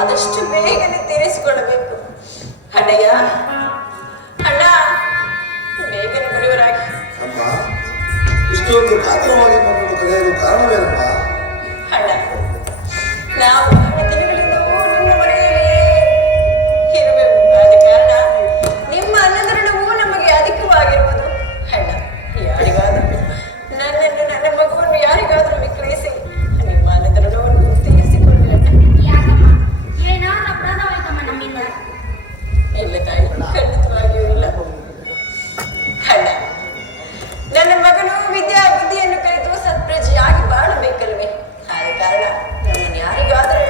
ಆದಷ್ಟು ಬೇಗನೆ ತೀರಿಸಿಕೊಳ್ಳಬೇಕು. ಅಣ್ಣಯ್ಯ, ಅಣ್ಣ, ಬೇಗನೆ ಬರುವರಾಗಿ. ಅಮ್ಮ, ಇಷ್ಟೊಂದು ಕಾತರವಾಗಿ ನನ್ನನ್ನು ಕರೆಯಲು ಕಾರಣವೇನಮ್ಮ? ಅಣ್ಣ, ನಾವು ಬಹಳ ದಿನಗಳಿಂದಲೂ ನಿಮ್ಮ ಮನೆಯಲ್ಲಿಯೇ ಇರುವೆವು. ಆದ ಕಾರಣ ನಿಮ್ಮ ಅನ್ನದರಣವು ನಮಗೆ ಅಧಿಕವಾಗಿರುವುದು. ಅಣ್ಣ, ಯಾರಿಗಾದರೂ ನನ್ನನ್ನು, ನನ್ನ ಮಗುವನ್ನು ಯಾರಿಗಾದರೂ ವಿಕ್ರಯಿಸಿ ನಿಮ್ಮ ಅನ್ನದರಣವನ್ನು ತೀರಿಸಿಕೊಳ್ಳಿ. ಇಲ್ಲ ತಾಯಿ, ಖಂಡಿತವಾಗಿಯೂ ಇಲ್ಲ. ಅಣ್ಣ, ನನ್ನ ಮಗನು ವಿದ್ಯಾ ಬುದ್ಧಿಯನ್ನು ಕಲಿತು ಸತ್ಪ್ರಜೆಯಾಗಿ ಬಾಳಬೇಕಲ್ವೇ? ಆದ ಕಾರಣ ನಮ್ಮನ್ನು ಯಾರಿಗಾದರೂ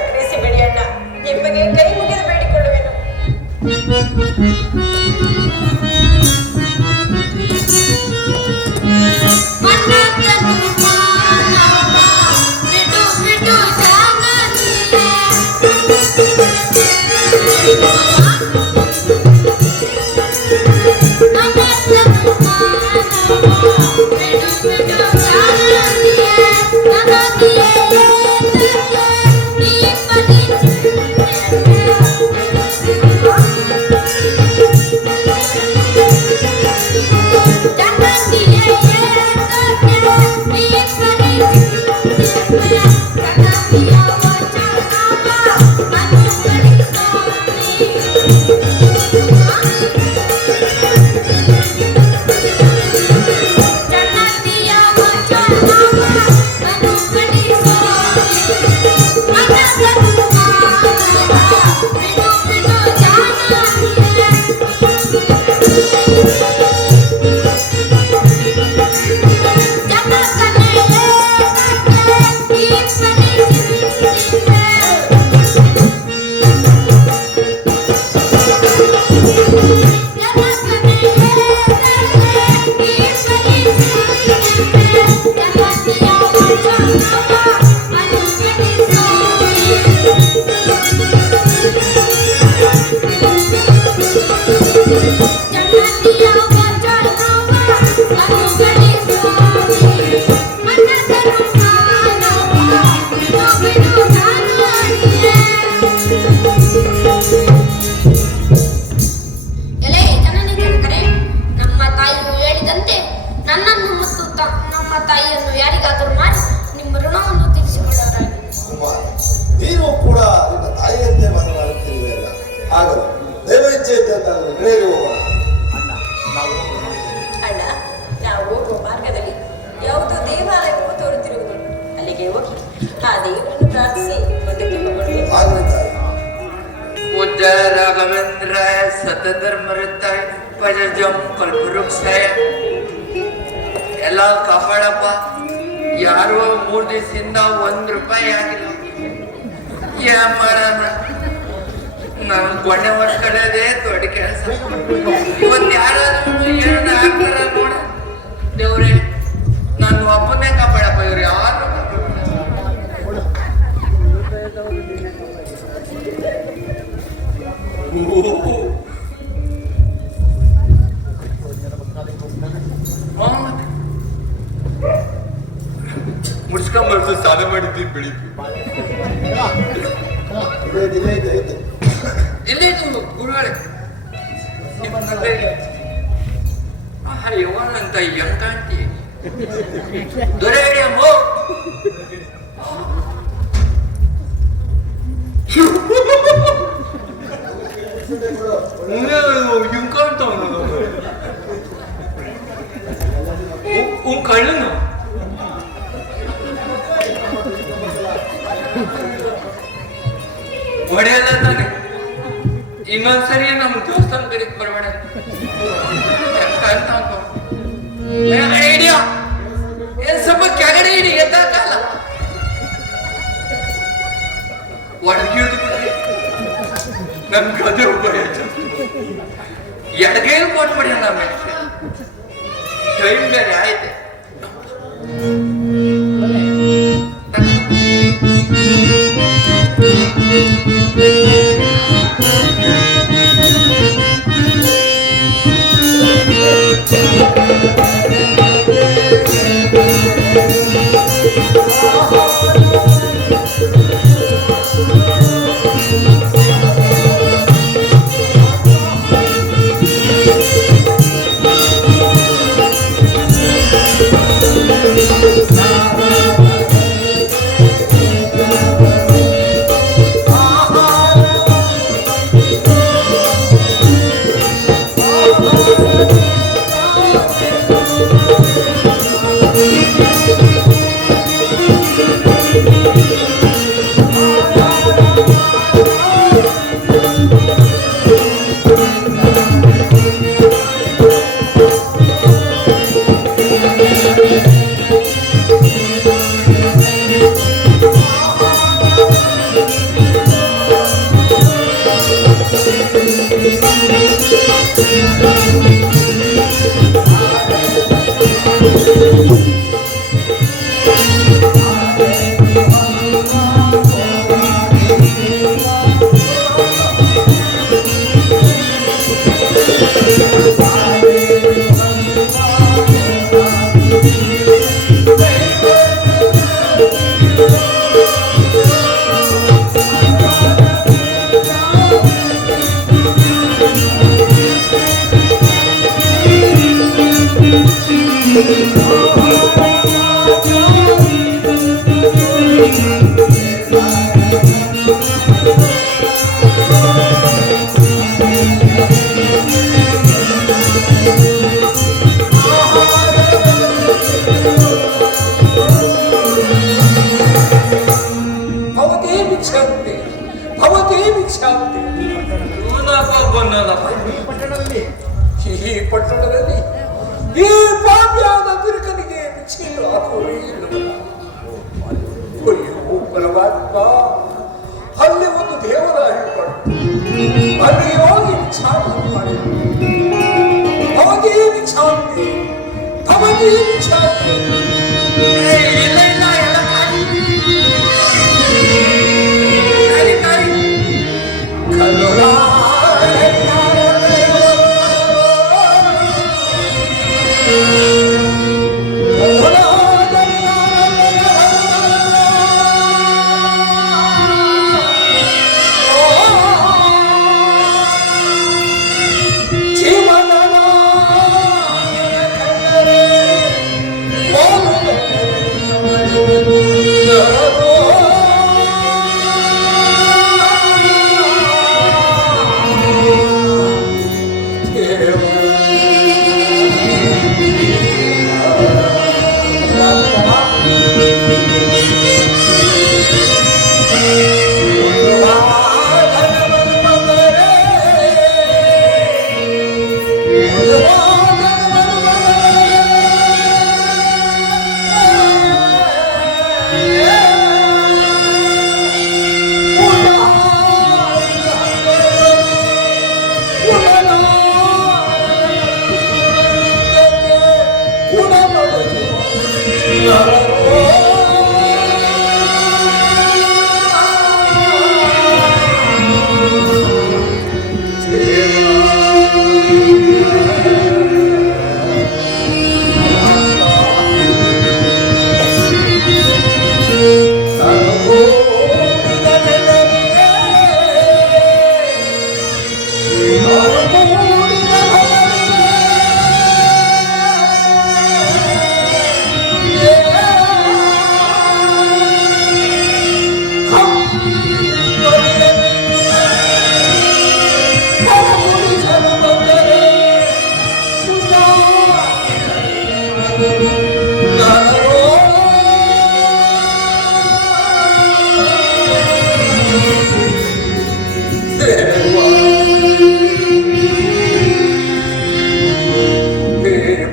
ನೀನು ಕೂಡ ನಿನ್ನ ತಾಯಿಯಂತೆ ಮಾತನಾಡುತ್ತಿರುವೆಯಲ್ಲ. ಆಗಲು ದೈವ ಇಚ್ಛೆ ಇದ್ದಂತಾಗಲು ನಡೆಯಲು ಹೋಗೋಣ. ಅಣ್ಣ, ನಾವು ಹೋಗುವ ಮಾರ್ಗದಲ್ಲಿ ಯಾವುದೋ ದೇವಾಲಯವೂ ತೋರುತ್ತಿರುವುದು. ಅಲ್ಲಿಗೆ ಹೋಗಿ ಆ ದೇವರನ್ನು ಪ್ರಾರ್ಥಿಸಿ ಮುಂದಕ್ಕೆ ಹೋಗೋಣ. ಆಗಲಿ ತಾಯಿ. पूज्य राघवेंद्राय सतधर्मरताय ಪಜಜಂ ಕಲ್ಪವೃಕ್ಷಾಯ ಎಲ್ಲ ಕಾಪಾಡಪ್ಪ. ಯಾರೋ 3 ದಿವಸದಿಂದ ₹1 ಆಗಿಲ್ಲ. ಏನ್ ಮಾಡೋಣ, ನಾನು ಕೊನೆ ವರ್ಷ ಕಳೆದೇ ದೊಡ್ಡ ಕೆಲಸ. ಇವತ್ತು ಯಾರಾದ್ರೂ ಏನನ್ನ ಹಾಕ್ತಾರ ನೋಡ. ದೇವ್ರೆ, ನಾನು ಒಬ್ಬನೇ ಕಾಪಾಡಪ್ಪ, ಇವ್ರು ಯಾರು ಮುಡ್ಸ್ಕೊಂಬರ್ಸು ಸ್ನಾನ ಮಾಡಿದ್ದೀನಿ ಬೆಳಿಗ್ಗೆ. ಇಲ್ಲೇದು ಗುರುಗಳೇ, ಯವನಂತ ಎಂಕಾಂತಿ ದೊರೆ ಅಮ್ಮೋ. ಇಂಕಾಂತ ಕಳ್ಳನು ಹೊಡೆಯಲ್ಲ ತಾನೆ. ಇನ್ನೊಂದ್ಸರಿ ನಮ್ ದೇವಸ್ಥಾನ ಕಡೆಗೆ ಬರಬೇಡ ಅಂತ ಐಡಿಯಾ. ಏನ್ ಸ್ವಲ್ಪ ಕೆಳಗಡೆ ಇಡಿ, ಎದ್ದಾಕಲ್ಲ ಒಡಗಿಳಿದು ನನ್ ಕದೆ ಒಬ್ಬ ಎಡಗೈಲಿ ಕೊಟ್ಬಿಡಿ. ನಮ್ಮ ಟೈಮ್ ಬೇರೆ ಆಯ್ತೆ. ಈ ಪಟ್ಟಣದಲ್ಲಿ ಈ ಪಾಪ್ಯಾದ ತಿರುಕನಿಗೆ ಭಿಕ್ಷೆಯು ಹಾಕುವೇ ಇಲ್ಲವಲ್ಲ. ಅಯ್ಯೋ ಪರಮಾತ್ಮ, ಅಲ್ಲಿ ಒಂದು ದೇವರಾಗಿ ಪಟ್ಟು ಅಲ್ಲಿಗೆ ಹೋಗಿ ಭಿಕ್ಷಾಟನೆ ಮಾಡಿ ಅವಧಿ ಭಿಕ್ಷಾಂತಿ ಅವಧಿ ಭಿಕ್ಷಾಂತಿ. ಇಲ್ಲ ಇಲ್ಲ ಎಲ್ಲ ಕಲ್ಲುರಾ Oh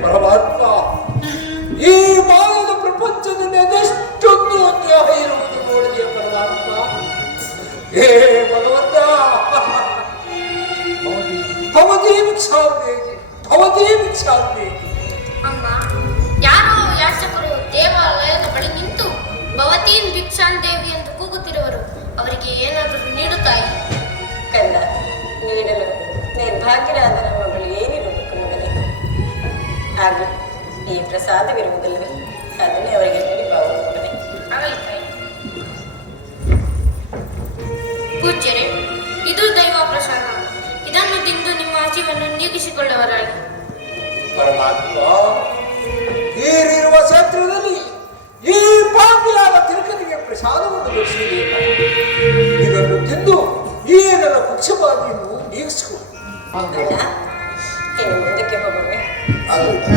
ಪರಮಾತ್ಮ, ಈ ಮಾನವ ಪ್ರಪಂಚದಲ್ಲಿ ಅದೆಷ್ಟೊಂದು ಅನ್ಯಾಯ ಇರುವುದು ನೋಡಿದೆಯ ಪರಮಾತ್ಮ. ಹೇ ಭಗವಂತ, ಭವತಿ ಭಿಕ್ಷಾಂದೇಹಿ, ಭವತಿ ಭಿಕ್ಷಾಂದೇಹಿ. ಅಮ್ಮ, ಯಾರೋ ಯಾಚಕರು ದೇವಾಲಯದ ಬಳಿ ನಿಂತು ಭವತೀನ್ ಭಿಕ್ಷಾನ್ ದೇವಿ ಎಂದು ಕೂಗುತ್ತಿರುವರು. ಅವರಿಗೆ ಏನಾದರೂ ನೀಡುತ್ತಾಯಿ? ಕಂದ, ನೀಡಲು ನಿರ್ಭಾಗ್ಯರಾದ ನಮ್ಮ ಬಳಿ ಏನಿರಬೇಕು ಮಗನೇ? ಹಾಗೆ ಈ ಪ್ರಸಾದವಿರುವುದಲ್ಲವೇ, ಅದನ್ನೇ ಅವರಿಗೆ ನೀಡಿ ಬಾವು ಮಗನೇ. ಆಗಲಿ ತಾಯಿ. ಪೂಜ್ಯರೇ, ಇದು ದೈವ ಪ್ರಸಾದ. ಇದನ್ನು ತಿಂದು ನಿಮ್ಮ ಹಸಿವನ್ನು ನೀಗಿಸಿಕೊಳ್ಳುವರಾಗಿ. ಪರಮಾತ್ಮ, ಈರಿರುವ ಕ್ಷೇತ್ರದಲ್ಲಿ ಈ ಪಾಪಿಯಾದ ತಿರುಕನಿಗೆ ಪ್ರಸಾದವನ್ನು ದೊರೆಸಿದೆಯಲ್ಲ, ಇದನ್ನು ತಿಂದು ಈ ನನ್ನ ಪಕ್ಷಪಾತಿಯನ್ನು ನೀಗಿಸಿಕೊ. ಅಣ್ಣ, ಇನ್ನು ಮುಂದಕ್ಕೆ ಹೋಗುವೆ. ಆಗುತ್ತೆ.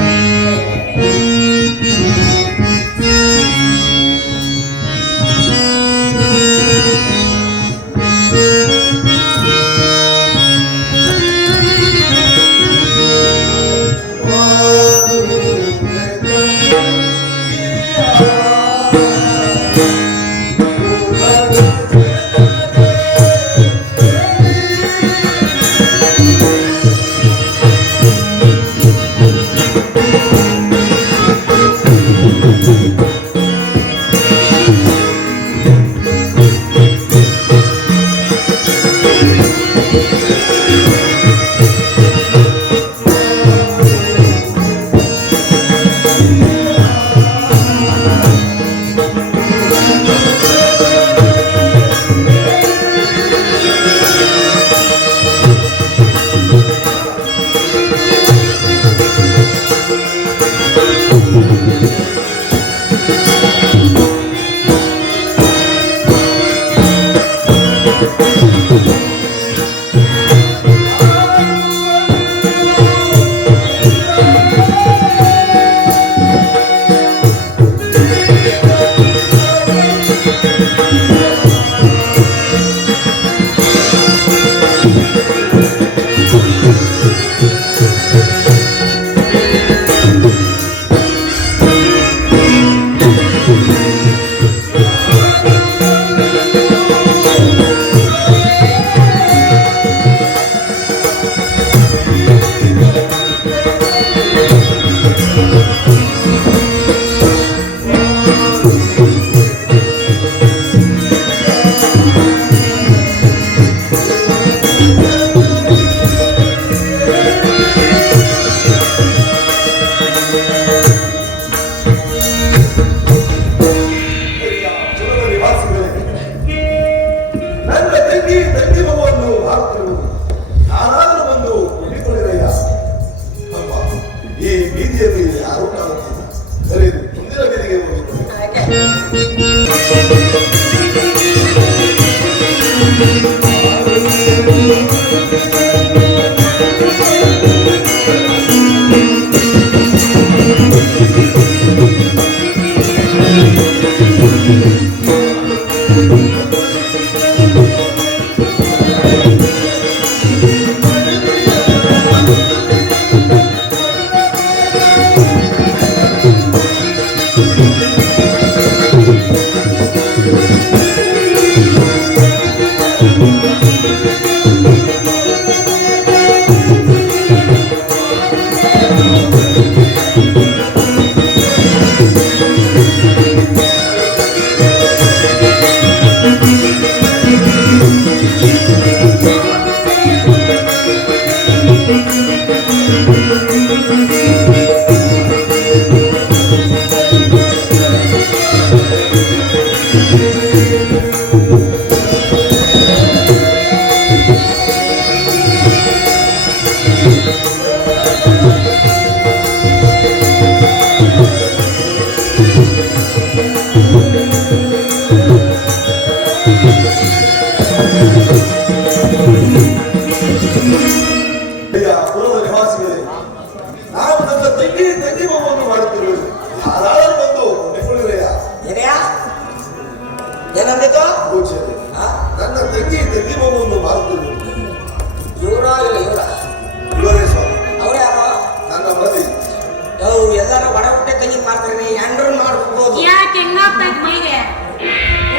ಹೆಂಗಾಗ್ತಾ ಇತ್ತು ಮೈಗೆ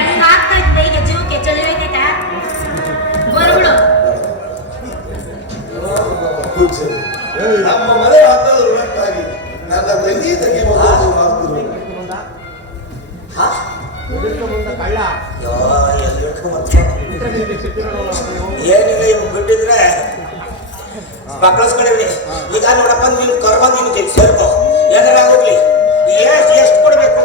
ಹೆಂಗಾಗ್ತಾ ಇತ್ತು ಮೈಗೆ ಜೀವಕ್ಕೆ ಚಳಿ ಹೋಯ್ತೈತಾ ಬರ್ಬಿಡು ಕೂರ್ಚರಿ. ನಮ್ಮ ಮನೆ ಹತ್ತದ ಋಣಕ್ಕಾಗಿ ನನ್ನ ತಂಗಿ ತೆಗೆಯುವುದು ಏನಿಲ್ಲ ಇವ್ ಬಿಟ್ಟಿದ್ರೆ ಮಕ್ಕಳಿಸ್ಕೊಂಡಿವ್ರಿ. ಈಗ ನೋಡಪ್ಪ ನಿನ್ ಕರ್ಮ ನಿನ್ಗೆ ಸೇರ್ಕೊ ಏನಾರ ಹೋಗ್ಲಿ. ಎಷ್ಟು ಕೊಡ್ಬೇಕು?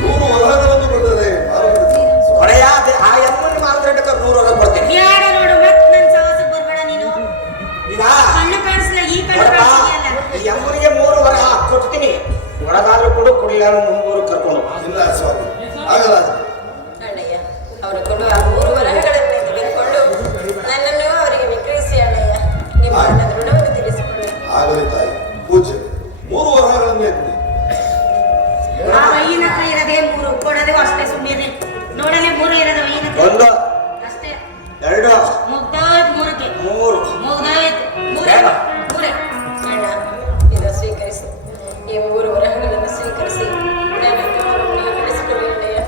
100 ವರಗಳನ್ನು ಕೊಟ್ಟರೆ ಹೊಡೆಯ ಆ ಎಮ್ಮನ್ ಮಾತ್ರ 100 ಹೊರ ಕೊಡ್ತೀನಿ. ಬ್ಯಾಡ ನೋಡು ಮತ್ ನನ್ ಸವಾಸಕ್ಕೆ ಬರ್ಬೇಡ ನೀನು. ಈಗ ಕಣ್ಣು ಕಾಣಿಸ್ಲ ಈ ಕಣ್ಣು ನೋಡಪ್ಪ ಕಾಣಿಸ್ತಿಯಲ್ಲ. ಈ ಎಮ್ಮನಿಗೆ 3 ವರ ಕೊಡ್ತೀನಿ. ಒಳಗಾದ್ರೂ ಕೊಡು, ಕುಡಿಲ್ಲ 3 ಕರ್ಕೊಂಡು. ಇಲ್ಲ ಸ್ವಾಮಿ ಆಗಲ್ಲ. ಅಣ್ಣಯ್ಯ ಅವರು ಕೊಡುವ 3 ವರಹಗಳನ್ನು ತೆಗೆದುಕೊಂಡು ನನ್ನನ್ನು ಅವರಿಗೆ ವಿಕ್ರಯಿಸಿ ಅಣ್ಣಯ್ಯ. ನಿಮ್ಮ ಅಣ್ಣನ ಋಣವನ್ನು ತೀರಿಸಿಕೊಳ್ಳಿ. ಆಗಲಿ ತಾಯಿ ಪೂಜೆ 3 ವರಗಳನ್ನೇ ಕೊಡಿ. ಆ ವೈನ ಹತ್ರ ಇರೋದೇ 3 ಕೊಡೋದೇ ಅಷ್ಟೇ ಸುಮ್ಮನೆ ನೋಡನೆ 3 ಇರೋದು ವೈನ ಹತ್ರ 1 ಅಷ್ಟೇ 2 ಮುಗ್ದೋಯ್ತು 3ಕ್ಕೆ 3 ಮುಗ್ದೋಯ್ತು 3 ಅಣ್ಣ ಇದು ಸ್ವೀಕರಿಸಿ. ಈ 3 ವರಹಗಳನ್ನು ಸ್ವೀಕರಿಸಿ ನನ್ನನ್ನು ಅವರನ್ನು ಕಳಿಸಿಕೊಳ್ಳಿ ಅಣ್ಣಯ್ಯ.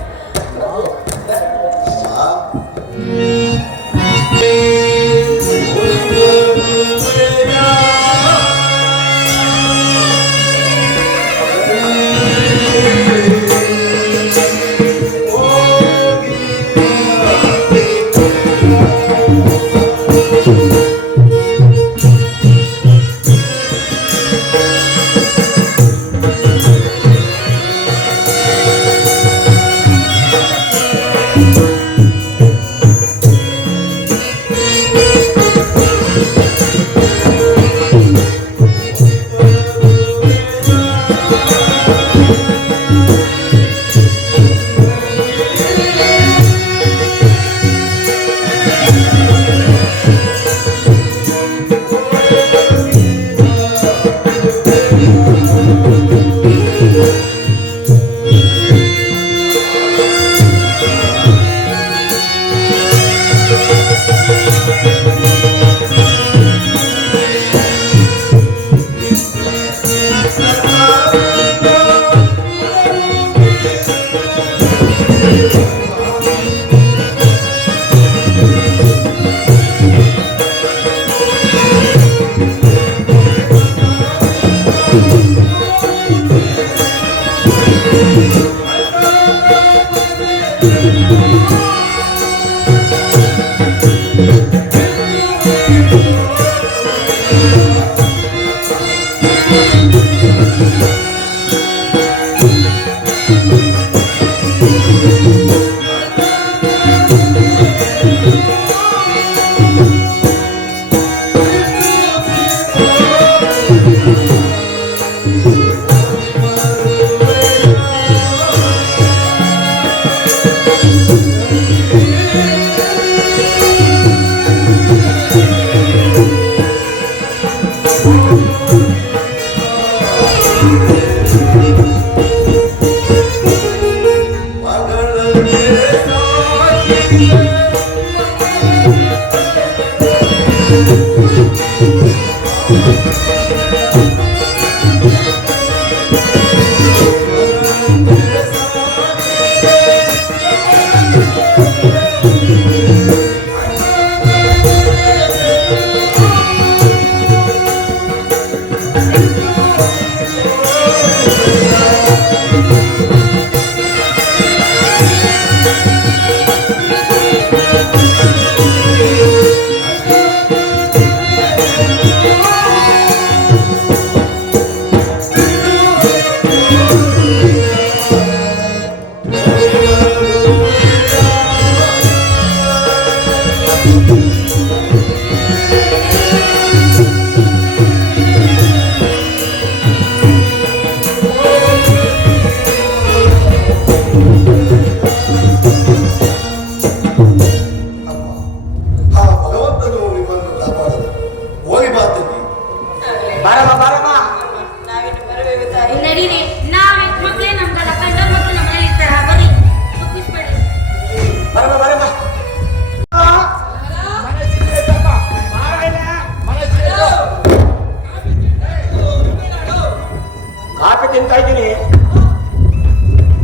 ತಿಂತಾ ಇದ್ದೀನಿ.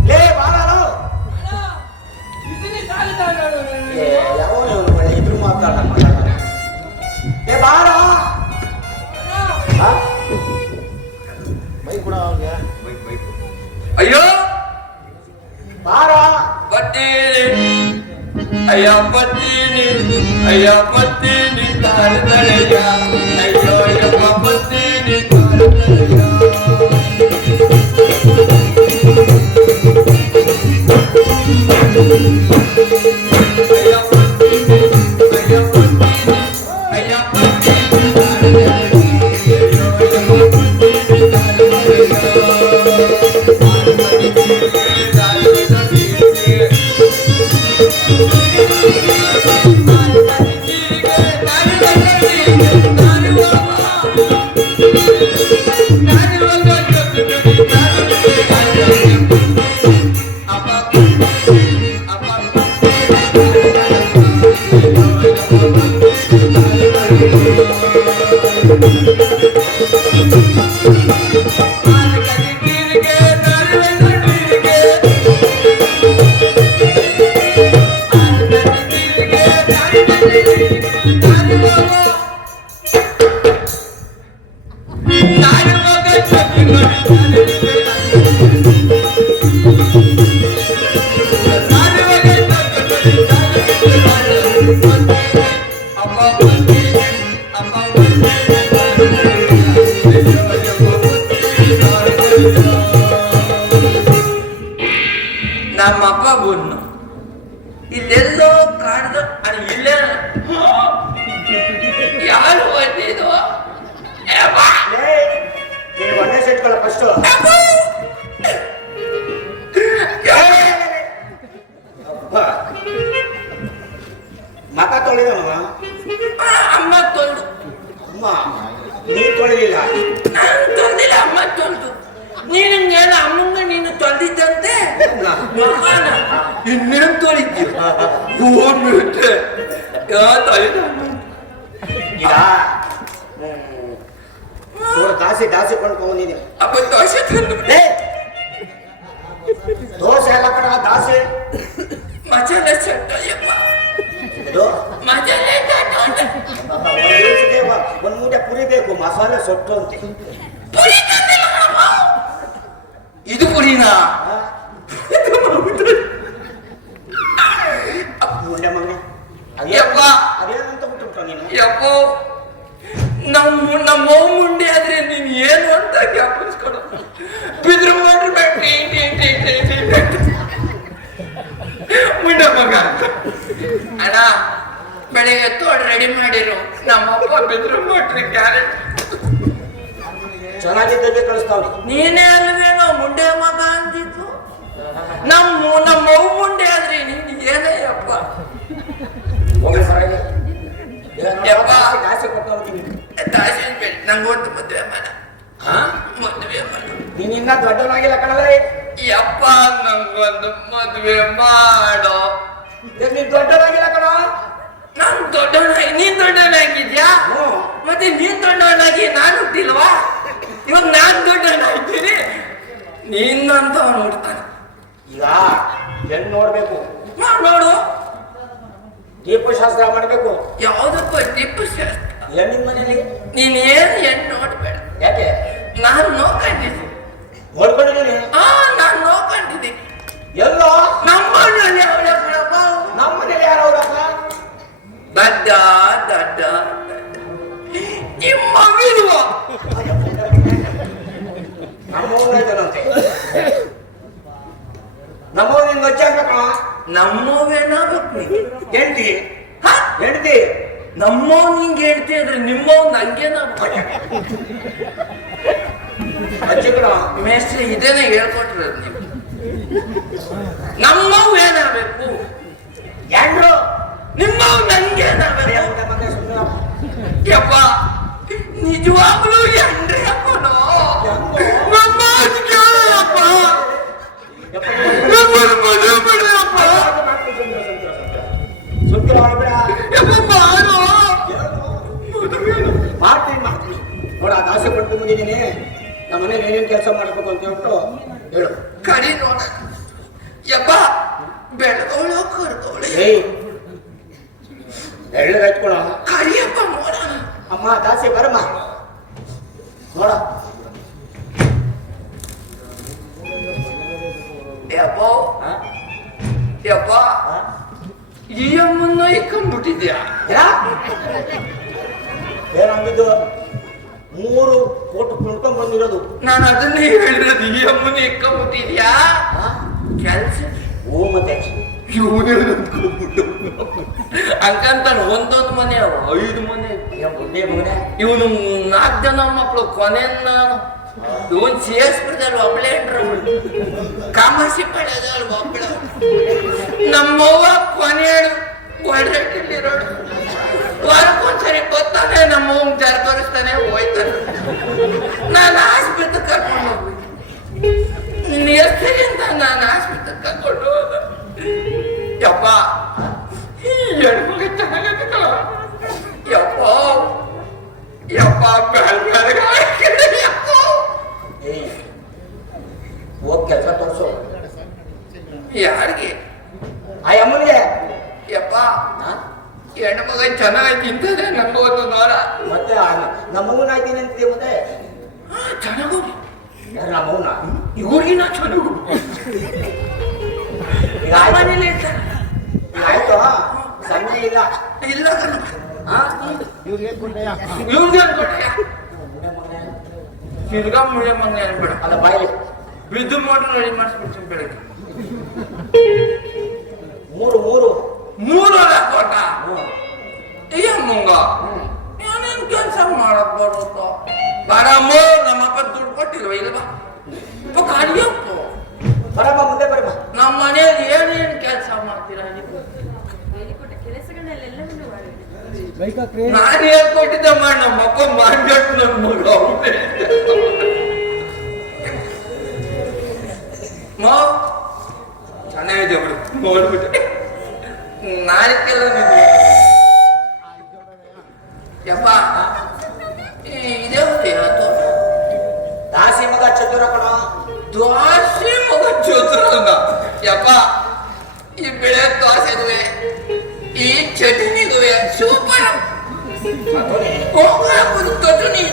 ಲೇ ಬಾರೋ. ಯಾವನು ಒಳ್ಳೆ ಇದ್ರು ಮಾತಾಡ್ತಾನೆ. ಲೇ ಬಾರೋ. ಬೈ ಕೂಡ ಅವ್ನಿಗೆ. ಅಯ್ಯೋ ಬಾರೋ. ಬರ್ತೀನಿ ಅಯ್ಯ ಬರ್ತೀನಿ ಅಯ್ಯ ಬರ್ತೀನಿ ತಾರದಳೆಯ ಅಯ್ಯೋ ಯಪ್ಪ ಬರ್ತೀನಿ ತಾರದಳೆಯ ಅಯ್ಯ ಬರ್ತೀನಿ ಅಯ್ಯ ಬರ್ತೀನಿ ಅಯ್ಯ ಬರ್ತೀನಿ ತಾರದಳೆಯ ಅಯ್ಯೋ ಯಪ್ಪ ಬರ್ತೀನಿ ನಮ್ಮಪ್ಪ ಬಂದು ಇಲ್ಲೆಲ್ಲೋ ಕಾಡ್ದ ಅದು ಇಲ್ಲೇ ಯಾರು ಬಂದಿದ್ದು ನೀನು ಒಂದೇ ಸೆಟ್ಗಳ ಫಸ್ಟ್ ಮಕ ತೊಳೆದಮ್ಮ. ಅಮ್ಮ ತೊಂದು ಅಮ್ಮ ನೀ ತೊಳೆದಿಲ್ಲ. ನಾನು ತೊಂದಿಲ್ಲ, ಅಮ್ಮ ತೊಂದು. ನೀನಂಗೇನ ಅಮ್ಮಂಗ ನೀನು ತೊಂದಿದ್ದಂತೆ ಇನ್ನೇನು ತೊಳಿದ್ಯ ಹೋಗ್ಬಿಟ್ಟೆ ಈಗ ದಾಸಿ ಕೊಂಡ್ಕೊಂಡಿದ್ದೀನಿ. ಅಪ್ಪ ದೋಸೆ ತಂದು ದೋಸೆ ಎಲ್ಲ ಕಡೆ ದಾಸೆ ಮಸಾಲೆ ಚಟ್ಟಯ್ಯಪ್ಪ ಮಸಾಲೆ ಒಂದ್ ಮೂಟೆ ಪುರಿ ಬೇಕು, ಮಸಾಲೆ ಸೊಟ್ಟು ಅಂತ. ಇದು ಪುರಿನಾ? ಮುಂಡೆ ಮಗನೆ ಯಪ್ಪ ಅದೇನಂತ ಬಿಟ್ಟು ನೀನು. ಯಪ್ಪೋ ನಮ್ಮ ಮುಂಡೆ ಆದ್ರೆ ನೀನ್ ಏನು ಅಂತ ಜ್ಞಾಪಿಸ್ಕೊಡು. ಬಿದ್ರು ಮಾಡ್ರಿ ಮುಂಡ ಮಗ ಅಣ್ಣ ಬೆಳಿಗ್ಗೆ ತೋಡ್ ರೆಡಿ ಮಾಡಿರು. ನಮ್ಮಪ್ಪ ಬಿದ್ರು ಮಾಡ್ರಿ ಕ್ಯಾರೆಟ್ ಚೆನ್ನಾಗಿದ್ದಂಗೆ ಕಳಿಸ್ತಾವ್ರಿ. ನೀನೇ ಅಲ್ವೇನೋ ಮುಂಡೆ ಮಗ ಅಂದಿದ್ದು. ನಮ್ಮ ಮುಂಡೆ ಆದ್ರೆ ನೀನ್ ಏನೇ ಅಪ್ಪ ದಾಸೆ ಕೊಟ್ಟವ್ರಿಗೆ ದಾಸಿನ ಬೇಡ ನಂಗೆ ಒಂದು ಮದುವೆ ಮಾಡ ಮದುವೆ ಮಾಡ. ನೀನ್ ಇನ್ನ ದೊಡ್ಡವನಾಗಿಲ್ಲ ಕಣಲೇ. ಯಪ್ಪ ನಂಗೊಂದು ಮದುವೆ ಮಾಡೋ. ನೀನ್ ದೊಡ್ಡವನಾಗಿಲ್ಲ ಕಣ. ನಾನ್ ದೊಡ್ಡವನಾಗಿ ನೀನ್ ದೊಡ್ಡವನಾಗಿದ್ಯಾ? ಮತ್ತೆ ನೀನ್ ದೊಡ್ಡವನಾಗಿ ನಾನು ಹುಟ್ಟಿಲ್ವಾ? ಇವಾಗ ನಾನ್ ದೊಡ್ಡವನಾಗಿದ್ದೀನಿ, ನೀನಂತ ಅವನು ಹುಡ್ತಾನೆ. ಈಗ ಹೆಣ್ಣು ನೋಡ್ಬೇಕು, ನೋಡು. ದೀಪಶಾಸ್ತ್ರ ಮಾಡ್ಬೇಕು. ಯಾವ್ದಪ್ಪ ದೀಪಶಾಸ್ತ್ರ? ಹೆಣ್ಣಿನ ಮನೇಲಿ ನೀನ್ ಏನ್ ಹೆಣ್ಣು ನೋಡ್ಬೇಡ. ಯಾಕೆ? ನಾನು ನೋಡ್ಕೊಂಡಿದ್ದೀನಿ. ನೋಡ್ಕೊಂಡಿದ್ದೀನಿ. ನಾನು ನೋಡ್ಕೊಂಡಿದ್ದೀನಿ. ಎಲ್ಲೋ ನಮ್ಮನೇಲಿ ಅವಳಪ್ಪ. ನಮ್ಮ ಮನೇಲಿ ಯಾರು ಅವರಪ್ಪ? ದಡ್ಡ ದಡ್ಡ ನಿಮ್ಮ ಮಗಿರುವ ನಮ್ಮವನಂತೆ. ನಮ್ಮವ್ ನಿನ್ ಗೊತ್ತಾಗ್ಬೇಕ. ನಮ್ಮವೇನಾಗಬೇಕು ಹೆಂಡತಿ ಹೆಂಡತಿ ನಮ್ಮವ್ ನಿಂಗೆ ಹೇಳ್ತಿ ಅಂದ್ರೆ ನಿಮ್ಮವ್ ನಂಗೇನ ಅಜ್ಜಿ ಕಣ ಮೇಸ್ಟ್ರಿ ಇದೇನೆ ಹೇಳ್ಕೊಟ್ರದು ನೀವು. ನಮ್ಮವ್ ಏನಾಗಬೇಕು? ಹೆಂಡ್ರು ನಿಮ್ಮವ್ ನಂಗೇನಾಗಬೇಕು? ಯಪ್ಪ ನಿಜವಾಗ್ಲೂ ಎಂಡ್ರಿ ಅಪ್ಪನೋ ನಮ್ಮ ಕೇಳಪ್ಪ ನಮ್ಮನ್ನು ಮದುವೆ ಮಾಡಪ್ಪ. ಸುದ್ದಿ ಮಾಡಬೇಡ. ಯಪ್ಪ ಮಾಡ್ತೀನಿ ನೋಡ ದಾಸೆ ಪಟ್ಟು ಬಂದಿದ್ದೀನಿ. ನಮ್ಮನೇಲಿ ಏನೇನು ಕೆಲಸ ಮಾಡಬೇಕು ಅಂತ ಹೇಳ್ಬಿಟ್ಟು ಹೇಳು. ಕಡಿ ನೋಡ ಯಪ್ಪ ಬೆಳಗೋಳು ಕರ್ಗೋಳು ಏಯ್ ಎಳ್ಳು ಹಚ್ಕೊಳ. ಕಡಿಯಪ್ಪ ನೋಡ ಅಮ್ಮ ದಾಸಿ ಬರಮ್ಮ ನೋಡ. ಯಪ್ಪ ಯಪ್ಪ ಈ ಅಮ್ಮನ್ನ ಇಕ್ಕೊಂಡ್ಬಿಟ್ಟಿದ್ಯಾ? ಏನಾಗಿದ್ದು 3 ಕೋಟಿ ಕುಣ್ಕೊಂಡ್ ಬಂದಿರೋದು. ನಾನು ಅದನ್ನೇ ಹೇಳಿರೋದು, ಈ ಅಮ್ಮನ ಇಕ್ಕೊಂಡ್ಬಿಟ್ಟಿದ್ಯಾ ಕೆಲ್ಸ. ಓ ಮತ್ತೆ ಇವನೇ ಅಂದ್ಕೊಂಡ್ಬಿಟ್ಟು ಹಂಗಂತಾನೆ ಒಂದೊಂದು ಮನೆ 5 ಮನೆ. ಬುಡ್ಡಿ ಮಗನೆ ಇವನು 4 ಜನ ಮಕ್ಕಳು ಕೊನೆ ನಾನು ಇವನ್ ಸೇರ್ಸ್ಬಿಡ್ದಲ್ವ ಒಬ್ಳೆ ಕಾಮರ್ಸಿ ಪಡೆದಲ್ ಒಬ್ಳ. ನಮ್ಮವ್ವ ಕೊನೆಯಳು ಒಡರಟ್ಟಿಲ್ಲಿರೋಳು. ವಾರಕ್ಕೊಂದ್ಸರಿ ಗೊತ್ತಾನೆ ನಮ್ಮವ್ವ ಜಾರ್ ತೋರಿಸ್ತಾನೆ ಹೋಯ್ತಾನೆ. ನಾನು ಆಸ್ಪತ್ರೆ ಕರ್ಕೊಂಡು ಹೋಗ್ಬಿಟ್ಟು ನಿನ್ನ ಹೆಸರಿ ಅಂತ ನಾನು ಆಸ್ಪತ್ರೆ ಕರ್ಕೊಂಡು ಹೋದ. ಯಪ್ಪ ಈ ಹೆಣ್ಮಗ ಚೆನ್ನಾಗತ್ತ ಯಪ್ಪ ಯಪ್ಪ ಹೋಗ್ ಕೆಲಸ ತೋರ್ಸು. ಯಾರಿಗೆ? ಆ ಅಮ್ಮನಿಗೆ. ಯಪ್ಪ ಹೆಣ್ಮಗ ಚೆನ್ನಾಗಿ ತಿಂತದೆ ನಂಬೋದು ನೋಡ. ಮತ್ತೆ ನಮ್ಮವ್ವನ ಆಯ್ತೀನಿ ಅಂತಿದೆ ಮತ್ತೆ ಚೆನ್ನಾಗೋಗಿ ಯಾರು ನಮ್ಮವ್ವನ? ಇವ್ರಿಗಿನ ಚೆನ್ನಾಗು ಈಗ ಆಯ್ತು. ಮನೇಲಿ ಇರ್ತಾನೆ. ಆಯ್ತು ಸಮಯ ಇಲ್ಲ. ಇಲ್ಲ ಕಣ ಹಾ ಇವ್ರಿಗೆ ಅನ್ಕೊಟ್ಟೆಯ ತಿರ್ಗಾ ಮುಳ್ಳೆ ಮಂಗ ಅನ್ಬೇಡ. ಅಲ್ಲ ಬಾಯಿ ಬಿದ್ದು ಮೋಟ್ರ್ ರೆಡಿ ಮಾಡಿಸ್ಬಿಡ್ತೀನಿ ಬೆಳಗ್ಗೆ. 3 ಕೊಟ್ಟ ಈ ಅಮ್ಮಂಗ ಏನೇನ್ ಕೆಲ್ಸ ಮಾಡಕ್ ಬರುತ್ತೋ ಬರಮ್ಮ. ನಮ್ಮಪ್ಪ ದುಡ್ಡು ಕೊಟ್ಟಿಲ್ವ ಇಲ್ವಾ ಗಾಡಿಯಪ್ಪ ಬರಮ್ಮ ಮುಂದೆ ಬರಮ್ಮ. ನಮ್ಮ ಮನೆಯಲ್ಲಿ ಏನೇನ್ ಕೆಲಸ ಮಾಡ್ತೀರಾ ನೀವು? ನಾನು ಹೇಳ್ಕೊಟ್ಟಿದ್ದೆ ಮಾಡಿ ನಮ್ಮಪ್ಪ ಮಾಡ್ಬಿಟ್ಟು ನನ್ನ ಮಗ ಚೆನ್ನಾಗಿದೆ ಬಿಡು ನೋಡ್ಬಿಟ್ಟೆ. ನಾಳೆಕ್ಕೆಲ್ಲ ನೀವು ಯಪ್ಪ ಇದೇ ಇವತ್ತು ದಾಸಿ ಮಗ ಚತುರ ಕಣ. ದೋಸೆ ಮಗ ಚತುರ ಯಪ್ಪ. ಈ ಬೆಳೆ ದೋಸೆಗುವೆ ಈ ಚಟ್ನಿಗುವೆ ಸೂಪರ್. ಚಟ್ನಿ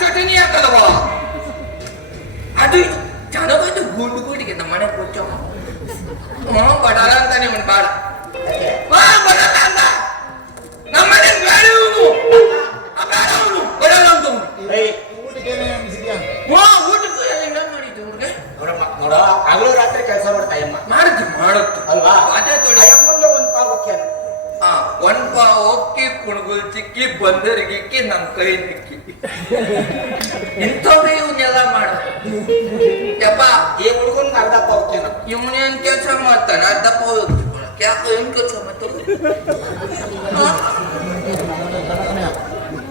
ಚಟ್ನಿ ಹಾಕಲ್ವ ಅದು ಚೆನ್ನಾಗೋಯ್ತು. ಗುಂಡು ಗುಂಡಿಗೆ ನಮ್ಮ ಮನೆ ಕೊಚ್ಚ ಬಡಲ್ಲ ಅಂತ ನೀವು ಬಾಡ ಬಡಲ್ಲ ಅಂತ ನಮ್ಮ ಮನೆ ಬೇಡ ಇವನು ಬೇಡ ಅವನು ಬಡಲ್ಲ ಅಂತ ಊಟಕ್ಕೂ ಎಲ್ಲ ಇನ್ನೊಂದು ಮಾಡಿದ್ದು ಅವ್ರಿಗೆ ನೋಡ ಹಗಲು ರಾತ್ರಿ ಕೆಲಸ ಮಾಡ್ತಾ ಅಮ್ಮ ಮಾಡುತ್ತೆ ಅಲ್ವಾ? ಪಾತ್ರೆ ತೊಳಿ ಅಯ್ಯಮ್ಮಂದು ಒಂದ್ ಪಾವಕ್ಕೆ ಒಂದ್ ಹೋಗಿ ಕುಣಗುಲ್ ಚಿಕ್ಕಿ ಬಂದರಿಗಿಕ್ಕಿ ನಮ್ ಕೈ ತಿಕ್ಕಿ ಇಂಥವ್ರೆ ಇವನ್ನೆಲ್ಲ ಮಾಡ ಯಪ್ಪ. ಈ ಹುಡುಗನ್ ಅರ್ಧ ಪಾವಕ್ಕೆ ಇವನೇನ್ ಕೆಲಸ ಮಾಡ್ತಾನೆ ಅರ್ಧ ಪಾವ್ ಯಾಕೆ ಏನ್ ಕೆಲಸ ಮಾಡ್ತಾರೆ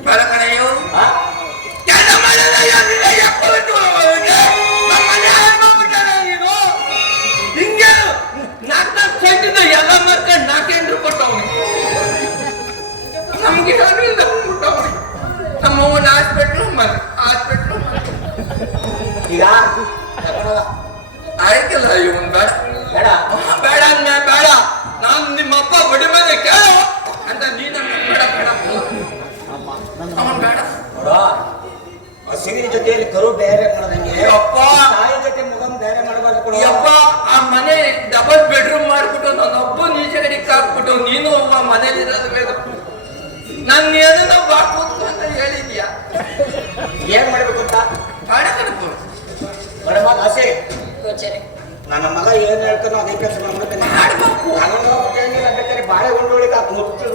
ಬೇಡ ಕಣೆಯೋ ಕೆಲಸ ಮಾಡಲ್ಲ. ಹಿಂಗೆ 4 ಸೈಟಿಂದ ಎಲ್ಲ ಮಾಡ್ಕೊಂಡು 4 ಕೊಟ್ಟವನಿ ನಮ್ಗೆ ಬಿಟ್ಟವನಿ. ನಮ್ಮವ್ವನ ಹಾಸ್ಪಿಟ್ಲು ಈಗ ಆಯ್ತಲ್ಲ ಇವನ್ ಬೇಡ ಬೇಡ ಬೇಡ ಅಂದ ಬೇಡ. ನಾನ್ ನಿಮ್ಮಪ್ಪ ಬಡಿ ಮೇಲೆ ಕೇಳು ಅಂತ ನೀನ ಬೇಡ ಬೇಡ ಅವನ್ ಬೇಡ. ನೋಡ ಹಸಿವಿನ ಜೊತೆಯಲ್ಲಿ ಕರು ಬೇರೆ ಮಾಡೋದಂಗೆ ಯಪ್ಪ ತಾಯಿ ಜೊತೆ ಮಗನ್ ಬೇರೆ ಮಾಡಬಾರ್ದು ಕೊಡು. ಯಪ್ಪ ಆ ಮನೆ ಡಬಲ್ ಬೆಡ್ರೂಮ್ ಮಾಡ್ಬಿಟ್ಟು ನನ್ನೊಬ್ಬ ನೀಚೆ ಕಡೆಗೆ ಹಾಕ್ಬಿಟ್ಟು ನೀನು ಒಬ್ಬ ಮನೇಲಿ ಇರೋದು ಬೇಕು. ನನ್ ಏನನ್ನ ಬಾಕ್ಬೇಕು ಅಂತ ಹೇಳಿದ್ಯಾ? ಏನ್ ಮಾಡ್ಬೇಕು ಅಂತ ಬೇಡ ಕಣಪ್ಪ. ಬಡಮ್ಮ ದಾಸಿ ಗೋಚರೆ ನನ್ನ ಮಗ ಏನ್ ಹೇಳ್ತಾನೋ ಅದೇ ಕೆಲಸ ಮಾಡ್ತೇನೆ. ಮಾಡ್ಬೇಕು. ಬೇಕಾದ್ರೆ ಬಾಳೆ ಕೊಂಡೋಳಿಕ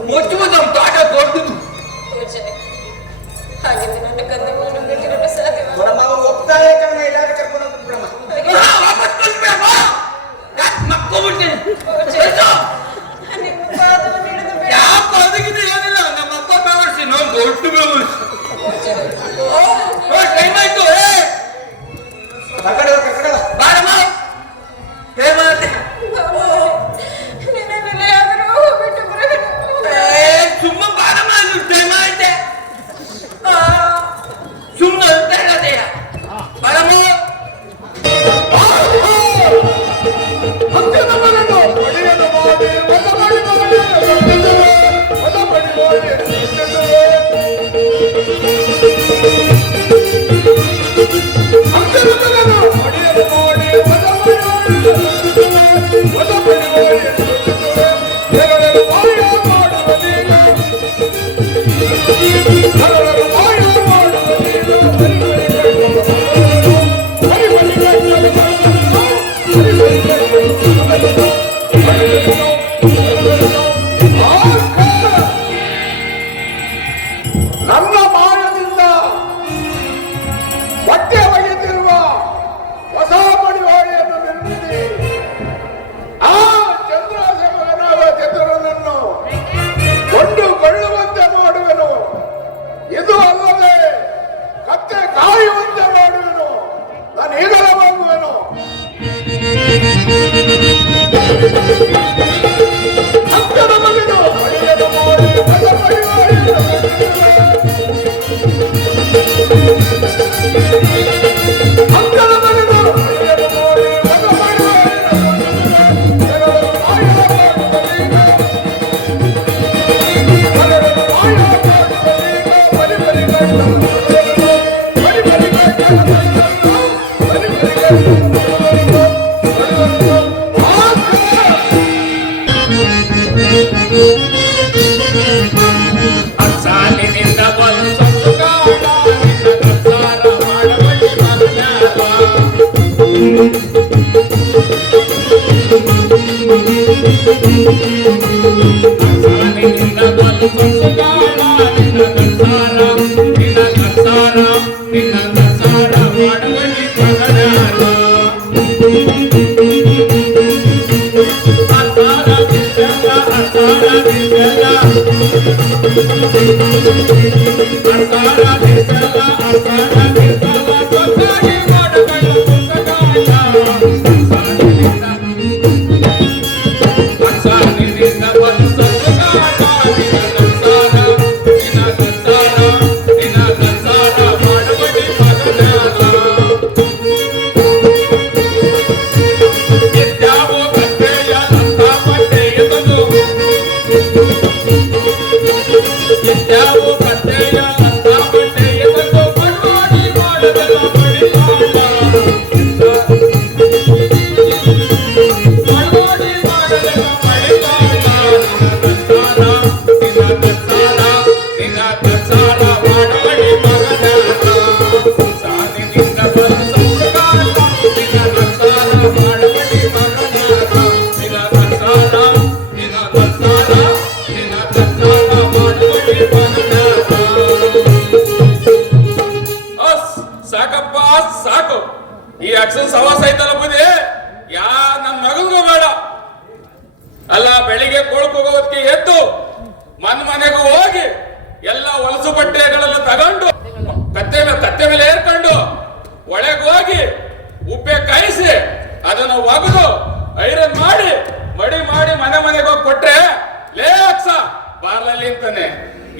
ಮುಚ್ಚುವುದು ನಮ್ಮ ತೋಟ ದೊಡ್ಡದು. ಗೋಚರೆ ಹಾಗಿದ್ರೆ ನನ್ನ ಕನ್ನಡವನ್ನು ಬಿಟ್ಟಿರಲು ಸಾಧ್ಯವ? ಬಡಮ್ಮ ಅವ್ನು ಒಪ್ತಾಳೆ ಕಡಿಮೆ ಎಲ್ಲಾರು ಕರ್ಕೊಂಡು ಹೋಗ್ಬಿಟ್ಟು ಬಿಡಮ್ಮ. ವಾಪಸ್ ಕಳ್ಸ್ಬೇಕು. ಮಕ್ಕೋಬಿಡ್ತೀನಿ. ನಿಮ್ಮ ಪಾದವನ್ನು ಹಿಡಿದು ಬೇಡ. ಯಾಕೆ ಅದಕ್ಕಿಂತ ಏನಿಲ್ಲ ನಮ್ಮ ಅಪ್ಪ ಬೆವರ್ಸಿ ನಾವು ದೊಡ್ಡ ಬೆವರ್ಸಿ ಟೈಮ್ ಆಯ್ತು. ಕರ್ಕಡೆ ಬಾರಮ್ಮ ಏನ್ ಮಾಡ್ತೆ? ನಿನ್ನನ್ನೆಲ್ಲ ಯಾವ್ದಾರು ಹೋಗ್ಬಿಟ್ಟು ಬರೋಣ. ಸುಮ್ಮ ಬಾರಮ್ಮ ಟೈಮ್ ಆಯ್ತೆ.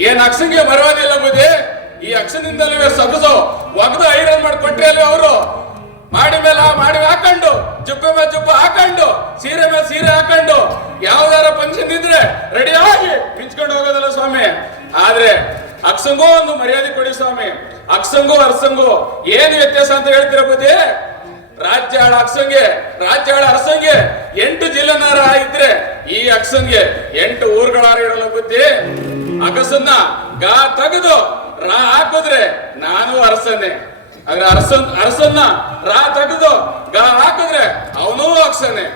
ಏನ್ ಅಕ್ಷಂಗೆ ಬರವಾದಿಲ್ಲ ಬುದ್ಧಿ ಈ ಅಕ್ಷನಿಂದಲೇ ಸೊಗಸು ಒಗದು ಐರನ್ ಮಾಡಿ ಕೊಟ್ರಿ ಅಲ್ವ ಅವರು ಮಾಡಿ ಮೇಲೆ ಮಾಡಿ ಹಾಕೊಂಡು ಜುಬ್ಬೆ ಮೇಲೆ ಜುಬ್ಬ ಹಾಕೊಂಡು ಸೀರೆ ಮೇಲೆ ಸೀರೆ ಹಾಕೊಂಡು ಯಾವ್ದಾರ ಫಂಕ್ಷನ್ ಇದ್ರೆ ರೆಡಿ ಆಗಿ ಮಿಂಚ್ಕೊಂಡು ಹೋಗೋದಲ್ಲ ಸ್ವಾಮಿ. ಆದ್ರೆ ಅಕ್ಷಂಗೂ ಒಂದು ಮರ್ಯಾದೆ ಕೊಡಿ ಸ್ವಾಮಿ. ಅಕ್ಷಂಗೂ ಅರಸಂಗೂ ಏನು ವ್ಯತ್ಯಾಸ ಅಂತ ಹೇಳ್ತೀರ ಬುದ್ಧಿ? ರಾಜ್ಯ ಆಳ ಅಕ್ಷಂಗೆ ರಾಜ್ಯ ಆಳ ಅರಸಂಗೆ 8 ಜಿಲ್ಲೆನಾರ ಇದ್ರೆ ಈ ಅಕ್ಷಂಗೆ 8 ಊರುಗಳಾರ ಇಡಲ್ಲ ಬುದ್ಧಿ. ಅಗಸನ್ನ ಗಾ ತೆಗೆದು ರಾ ಹಾಕಿದ್ರೆ ನಾನು ಅರಸನ್ನೇ, ಆದ್ರೆ ಅರಸನ್ನ ರಾ ತೆಗೆದು ಗಾ ಹಾಕಿದ್ರೆ ಅವನೂ ಅಕ್ಷನೇ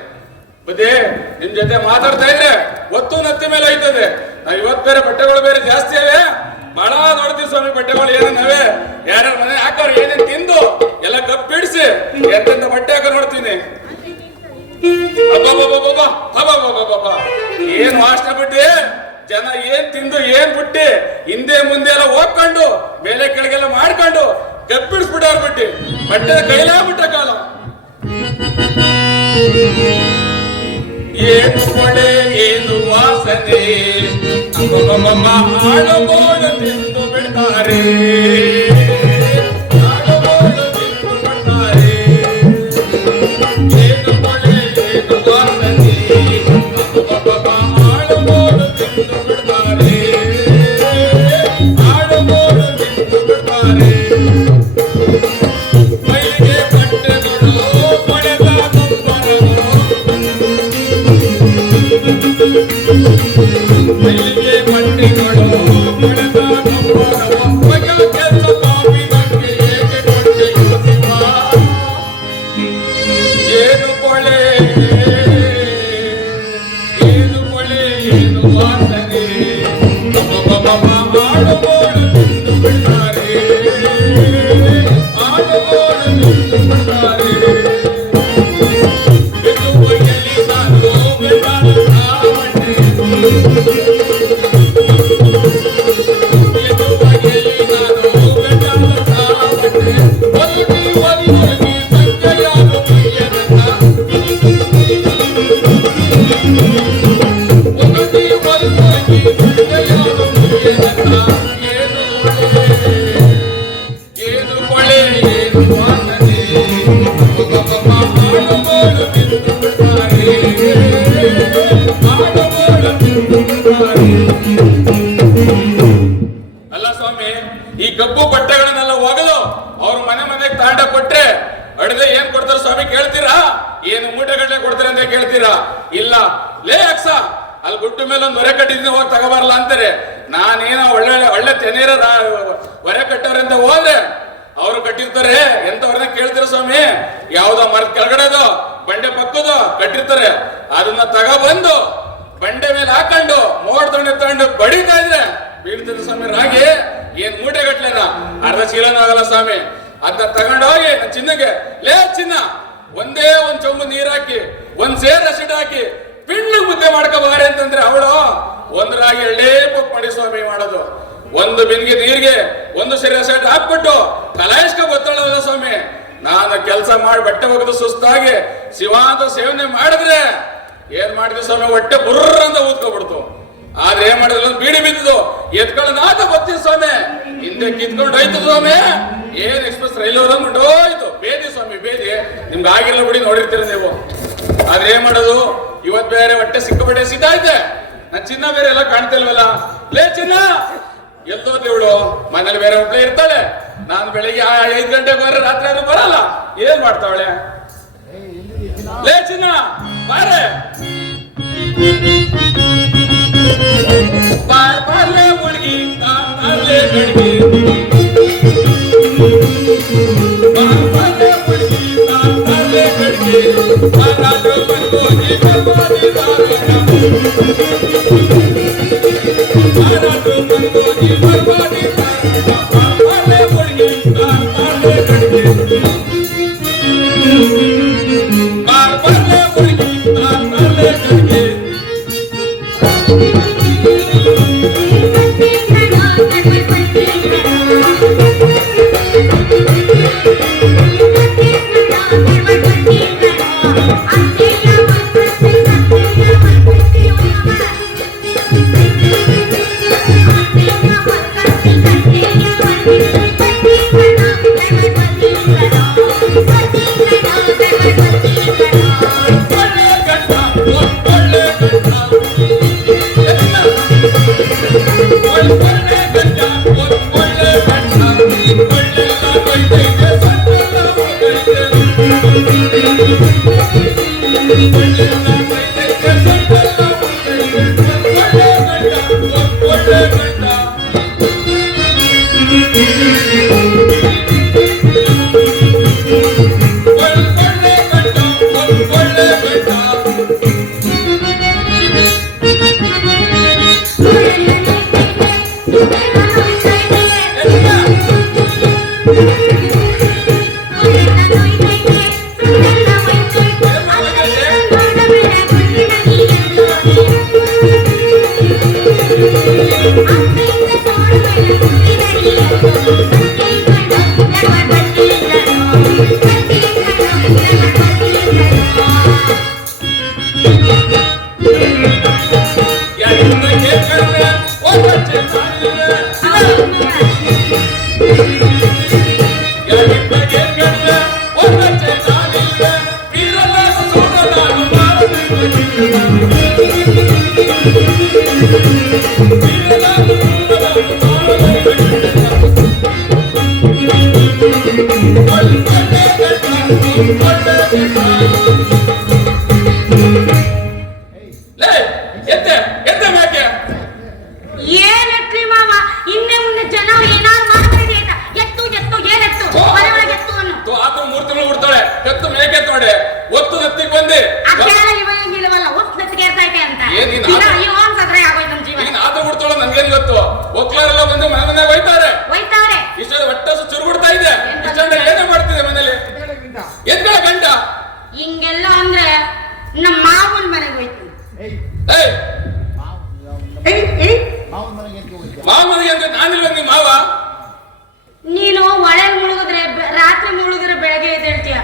ಬುದ್ಧಿ. ನಿಮ್ ಜೊತೆ ಮಾತಾಡ್ತಾ ಇದ್ರೆ ಒತ್ತು ನತ್ತಿ ಮೇಲೆ ಐತದೆ. ನಾವ್ ಇವತ್ ಬೇರೆ ಬಟ್ಟೆಗಳು ಬೇರೆ ಜಾಸ್ತಿ ಅವೆ, ಬಹಳ ನೋಡ್ತೀವಿ ಸ್ವಾಮಿ ಬಟ್ಟೆಗಳು ಏನೇನವೆ, ಯಾರ್ಯಾರ ಮನೆ ಹಾಕೋರು ಏನೇನ್ ತಿಂದು ಎಲ್ಲ ಕಪ್ಪಿಡಿಸಿ ಎಂತೆಂತ ಬಟ್ಟೆ ಹಾಕ ನೋಡ್ತೀನಿ. ಏನ್ ವಾಸನೆ ಬಿಟ್ಟಿ ಜನ ಏನ್ ತಿಂದು ಏನ್ ಬಿಟ್ಟಿ ಹಿಂದೆ ಮುಂದೆ ಎಲ್ಲ ಹೋಗ್ಕೊಂಡು ಮೇಲೆ ಕೆಳಗೆಲ್ಲ ಮಾಡ್ಕೊಂಡು ಕಪ್ಪಿಡಿಸ್ಬಿಟ್ಟವ್ರ ಬಿಟ್ಟಿ ಬಟ್ಟೆ ಕೈಲಾಗ್ಬಿಟ್ಟ ಕಾಲ. ಏನು ಕೊಳೆ ಏನು ವಾಸನೆ ಆಡುಗೋಳು ತಿಂದು ಬಿಡ್ತಾರೆ, ಆಡುಗೋಳು ತಿಂದು ಬಿಡ್ತಾರೆ. ಏನು ಕೊಳೆ ಏನು ವಾಸನೆ ಆಡುಗೋಳು ತಿಂದು ಬಿಡ್ತಾರೆ, ಆಡುಗೋಳು ತಿಂದು ಬಿಡ್ತಾರೆ. ಮೈಗೆ ಬಟ್ಟೆಗಳು ಪಡೆದ ಮೈಲಿಗೆ ಬಟ್ಟೆಗಳು ಪಡೆದ ಮಗ ಕೆಲಸ ಪಾಪಿ ಬಗ್ಗೆ ಏಕೆ ಕೊಟ್ಟೆ ಯೋಚಿಸ. ಏನು ಕೊಳೆ ಏನು ವಾಸನೆ ಆಡುಗೋಳು ತಿಂದು ಬಿಡ್ತಾರೆ. ವಾಸನೆ ಆಡುಗೋಳು ತಿಂದು ಬಿಡ್ತಾರೆ ಆಡುಗೋಳು ತಿಂದು ಬಿಡ್ತಾರೆ. ಅಲ್ಲ ಸ್ವಾಮಿ, ಈ ಕಬ್ಬು ಬಟ್ಟೆಗಳನ್ನೆಲ್ಲ ಒಗದು ಅವ್ರ ಮನೆಗೆ ತಾಂಡ ಕೊಟ್ರೆ ಅಡದೆ ಏನ್ ಕೊಡ್ತಾರ ಸ್ವಾಮಿ ಕೇಳ್ತೀರಾ? ಏನು ಮೂಟೆಗಟ್ಟಲೆ ಕೊಡ್ತಾರೆ ಅಂತ ಕೇಳ್ತೀರಾ? ಇಲ್ಲ. ಲೇ ಅಕ್ಸ, ಅಲ್ಲಿ ಗುಟ್ಟು ಮೇಲೆ ಒಂದು ಹೊರೆ ಕಟ್ಟಿದ್ದೀನಿ, ಹೋಗಿ ತಗೋಬಾರಲ್ಲ ಅಂತಾರೆ. ನಾನೇನೋ ಒಳ್ಳೆ ಒಳ್ಳೆ ತೆನೇರ ಹೊರೆ ಕಟ್ಟವ್ರೆ ಅಂತ ಹೋದ್ರೆ ಅವ್ರು ಕಟ್ಟಿರ್ತಾರೆ. ಎಂತವ್ರನ್ನ ಕೇಳ್ತೀರ ಸ್ವಾಮಿ? ಯಾವ್ದೋ ಮರದ ಕೆಳಗಡೆದು ಬಂಡೆ ಪಕ್ಕದು ಕಟ್ಟಿರ್ತಾರೆ. ಅದನ್ನ ತಗೊಬಂದು ಬಂಡೆ ಮೇಲೆ ಹಾಕೊಂಡು ಮೋಡ್ದೊಂಡೆ ತಗೊಂಡು ಬಡಿತಾ ಇದ್ರೆ ಬೀಳ್ತಿದ್ರು ಸ್ವಾಮಿ ರಾಗಿ. ಏನ್ ಮೂಟೆಗಟ್ಲೆನ ಅರ್ಧ ಚೀಲನೂ ಆಗಲ್ಲ ಸ್ವಾಮಿ. ಅದನ್ನ ತಗೊಂಡೋಗಿ ಚಿನ್ನಗೆ, ಲೇ ಚಿನ್ನ, ಒಂದೇ ಒಂದ್ ಚೊಂಬು ನೀರ್ ಹಾಕಿ ಒಂದ್ ಸೇರ್ ಅಸಿಡ್ ಹಾಕಿ ಪಿಂಡ್ ಮುದ್ದೆ ಮಾಡ್ಕೋಬಾರೆ ಅಂತಂದ್ರೆ ಅವಳು ಒಂದ್ ರಾಗಿ ಎಳ್ಳೇ ಪುಕ್ ಮಾಡಿ ಸ್ವಾಮಿ ಮಾಡೋದು. ಒಂದು ಬಿನ್ಗೆ ನೀರ್ಗೆ ಒಂದು ಸೇರ್ ಅಸಿಡ್ ಹಾಕ್ಬಿಟ್ಟು ಕಲಾಯಿಸ್ಕೊ ಗೊತ್ತಾಳಲ್ಲ ಸ್ವಾಮಿ. ನಾನು ಕೆಲಸ ಮಾಡಿ ಬಟ್ಟೆ ಒಗೆದು ಸುಸ್ತಾಗಿ ಶಿವಾಂತ ಸೇವನೆ ಮಾಡಿದ್ರೆ ಏನ್ ಮಾಡಿದ್ವಿ ಸ್ವಾಮಿ, ಹೊಟ್ಟೆ ಬುರ್ರ ಅಂತ ಊದ್ಕೊಬಿಡ್ತು. ಆದ್ರೆ ಏನ್ ಮಾಡಿದ್ರು, ಬೀಡಿ ಬಿದ್ದು ಎತ್ಕೊಳ್ಳೋಣ ಅಂತ ಬರ್ತೀವಿ ಸ್ವಾಮಿ. ಹಿಂದೆ ಕಿತ್ಕೊಂಡು ಹೋಯ್ತು ಸ್ವಾಮಿ. ಏನ್ ಎಕ್ಸ್ಪ್ರೆಸ್ ರೈಲ್ ಹೋದಂಗ್ಬಿಟ್ಟು ಹೋಯ್ತು. ಬೇದಿ ಸ್ವಾಮಿ ಬೇದಿ, ನಿಮ್ಗೆ ಆಗಿಲ್ಲ ಬಿಡಿ, ನೋಡಿರ್ತೀರ ನೀವು. ಆದ್ರೆ ಏನ್ ಮಾಡೋದು, ಇವತ್ ಬೇರೆ ಹೊಟ್ಟೆ ಸಿಕ್ಕಾಪಟ್ಟೆ ಸಿದ್ಧಾಯ್ತೆ. ನನ್ ಚಿನ್ನ ಬೇರೆ ಎಲ್ಲ ಕಾಣ್ತಿಲ್ವಲ್ಲ. ಲೇ ಚಿನ್ನ, ಎಲ್ದೋದ್ ಇವಳು? ಮನೇಲಿ ಬೇರೆ ಒಬ್ಳೆ ಇರ್ತಾಳೆ. ನಾನು ಬೆಳಿಗ್ಗೆ 5 ಗಂಟೆಗೆ ಹೋದ್ರೆ ರಾತ್ರಿ ಆದ್ರೂ ಬರಲ್ಲ. ಏನ್ ಮಾಡ್ತಾವಳೆ? ಲೇ ಚಿನ್ನ ಬಾರೆ. ಬಾರ್ಲೆ ಹುಡುಗಿ ಕಾಲೇ ಗಡಿಗೆ, ಬಾರ್ಲೆ ಹುಡುಗಿ ಕಾಲೇ ಗಡಿಗೆ, ಬಾರಾಡು ಬಂದೋಗಿ ಬರ್ಬಾದಿ ಬಾರಣ, ಬಾರಾಡು ಬಂದೋಗಿ ಬರ್ಬಾದಿ ಬಾರಣ, ಬಾರ್ಲೆ ಹುಡುಗಿ ಕಾಲೇ ಗಡಿಗೆ, ಬಾರ್ಲೆ ಹುಡುಗಿ ಕಾಲೇ ಗಡಿಗೆ. ಏನೆತ್ಲಿ ಮಾವ, ಇನ್ನೇ ಮುಂದೆ ಜನ ಏನಾರು ಮಾಡ್ತಿದೆ ಅಂತ ಎತ್ತು ಎತ್ತು ಏನೆತ್ತು ಮನೆ ಒಳಗೆ ಎತ್ತು ಅನ್ನು ಆದ್ರೂ 3 ತಿಂಗಳು ಬಿಡ್ತಾಳೆ. ಎತ್ತು ಮೇಕೆ ನೋಡಿ ಒತ್ತು ನೆತ್ತಿಗೆ ಬಂದಿ ಅಕ್ಕೆಲ್ಲ ಇವಂಗಿಲ್ಲವಲ್ಲ, ಒತ್ತು ನೆತ್ತಿಗೆ ಇರ್ತೈತೆ ಅಂತ ಅಯ್ಯೋ ಅನ್ಸದ್ರೆ ಆಗೋಯ್ತು ನಮ್ಮ ಜೀವನ. ನೀನ್ ಆದ್ರೂ ಬಿಡ್ತಾಳ, ನನ್ಗೇನ್ ಗೊತ್ತು. ಒಕ್ಲಾರೆಲ್ಲ ಬಂದು ಮನೆ ಹೋಯ್ತಾರೆ. ಇಷ್ಟ ಹೊಟ್ಟೆ ಚುರುಗುಡ್ತಾ ಇದೆ. ಇಷ್ಟ ಏನೇ ಮಾಡ್ತಿದೆ ಮನೇಲಿ? ಎತ್ಗಳ ಗಂಟ ಹಿಂಗೆಲ್ಲ ಅಂದ್ರೆ ನಮ್ಮ ಮಾವನ ಮನೆಗೆ ಹೋಯ್ತು. ಮಾವ ಮನೆಗೆ ಅಂದ್ರೆ ನಾನಿಲ್ವ ನಿಮ್ ಮಾವ? ನೀನು ಒಳಗೆ ಮುಳುಗಿದ್ರೆ ರಾತ್ರಿ ಮುಳುಗಿದ್ರೆ ಬೆಳಗ್ಗೆ ಎದ್ದೇಳ್ತೀಯ.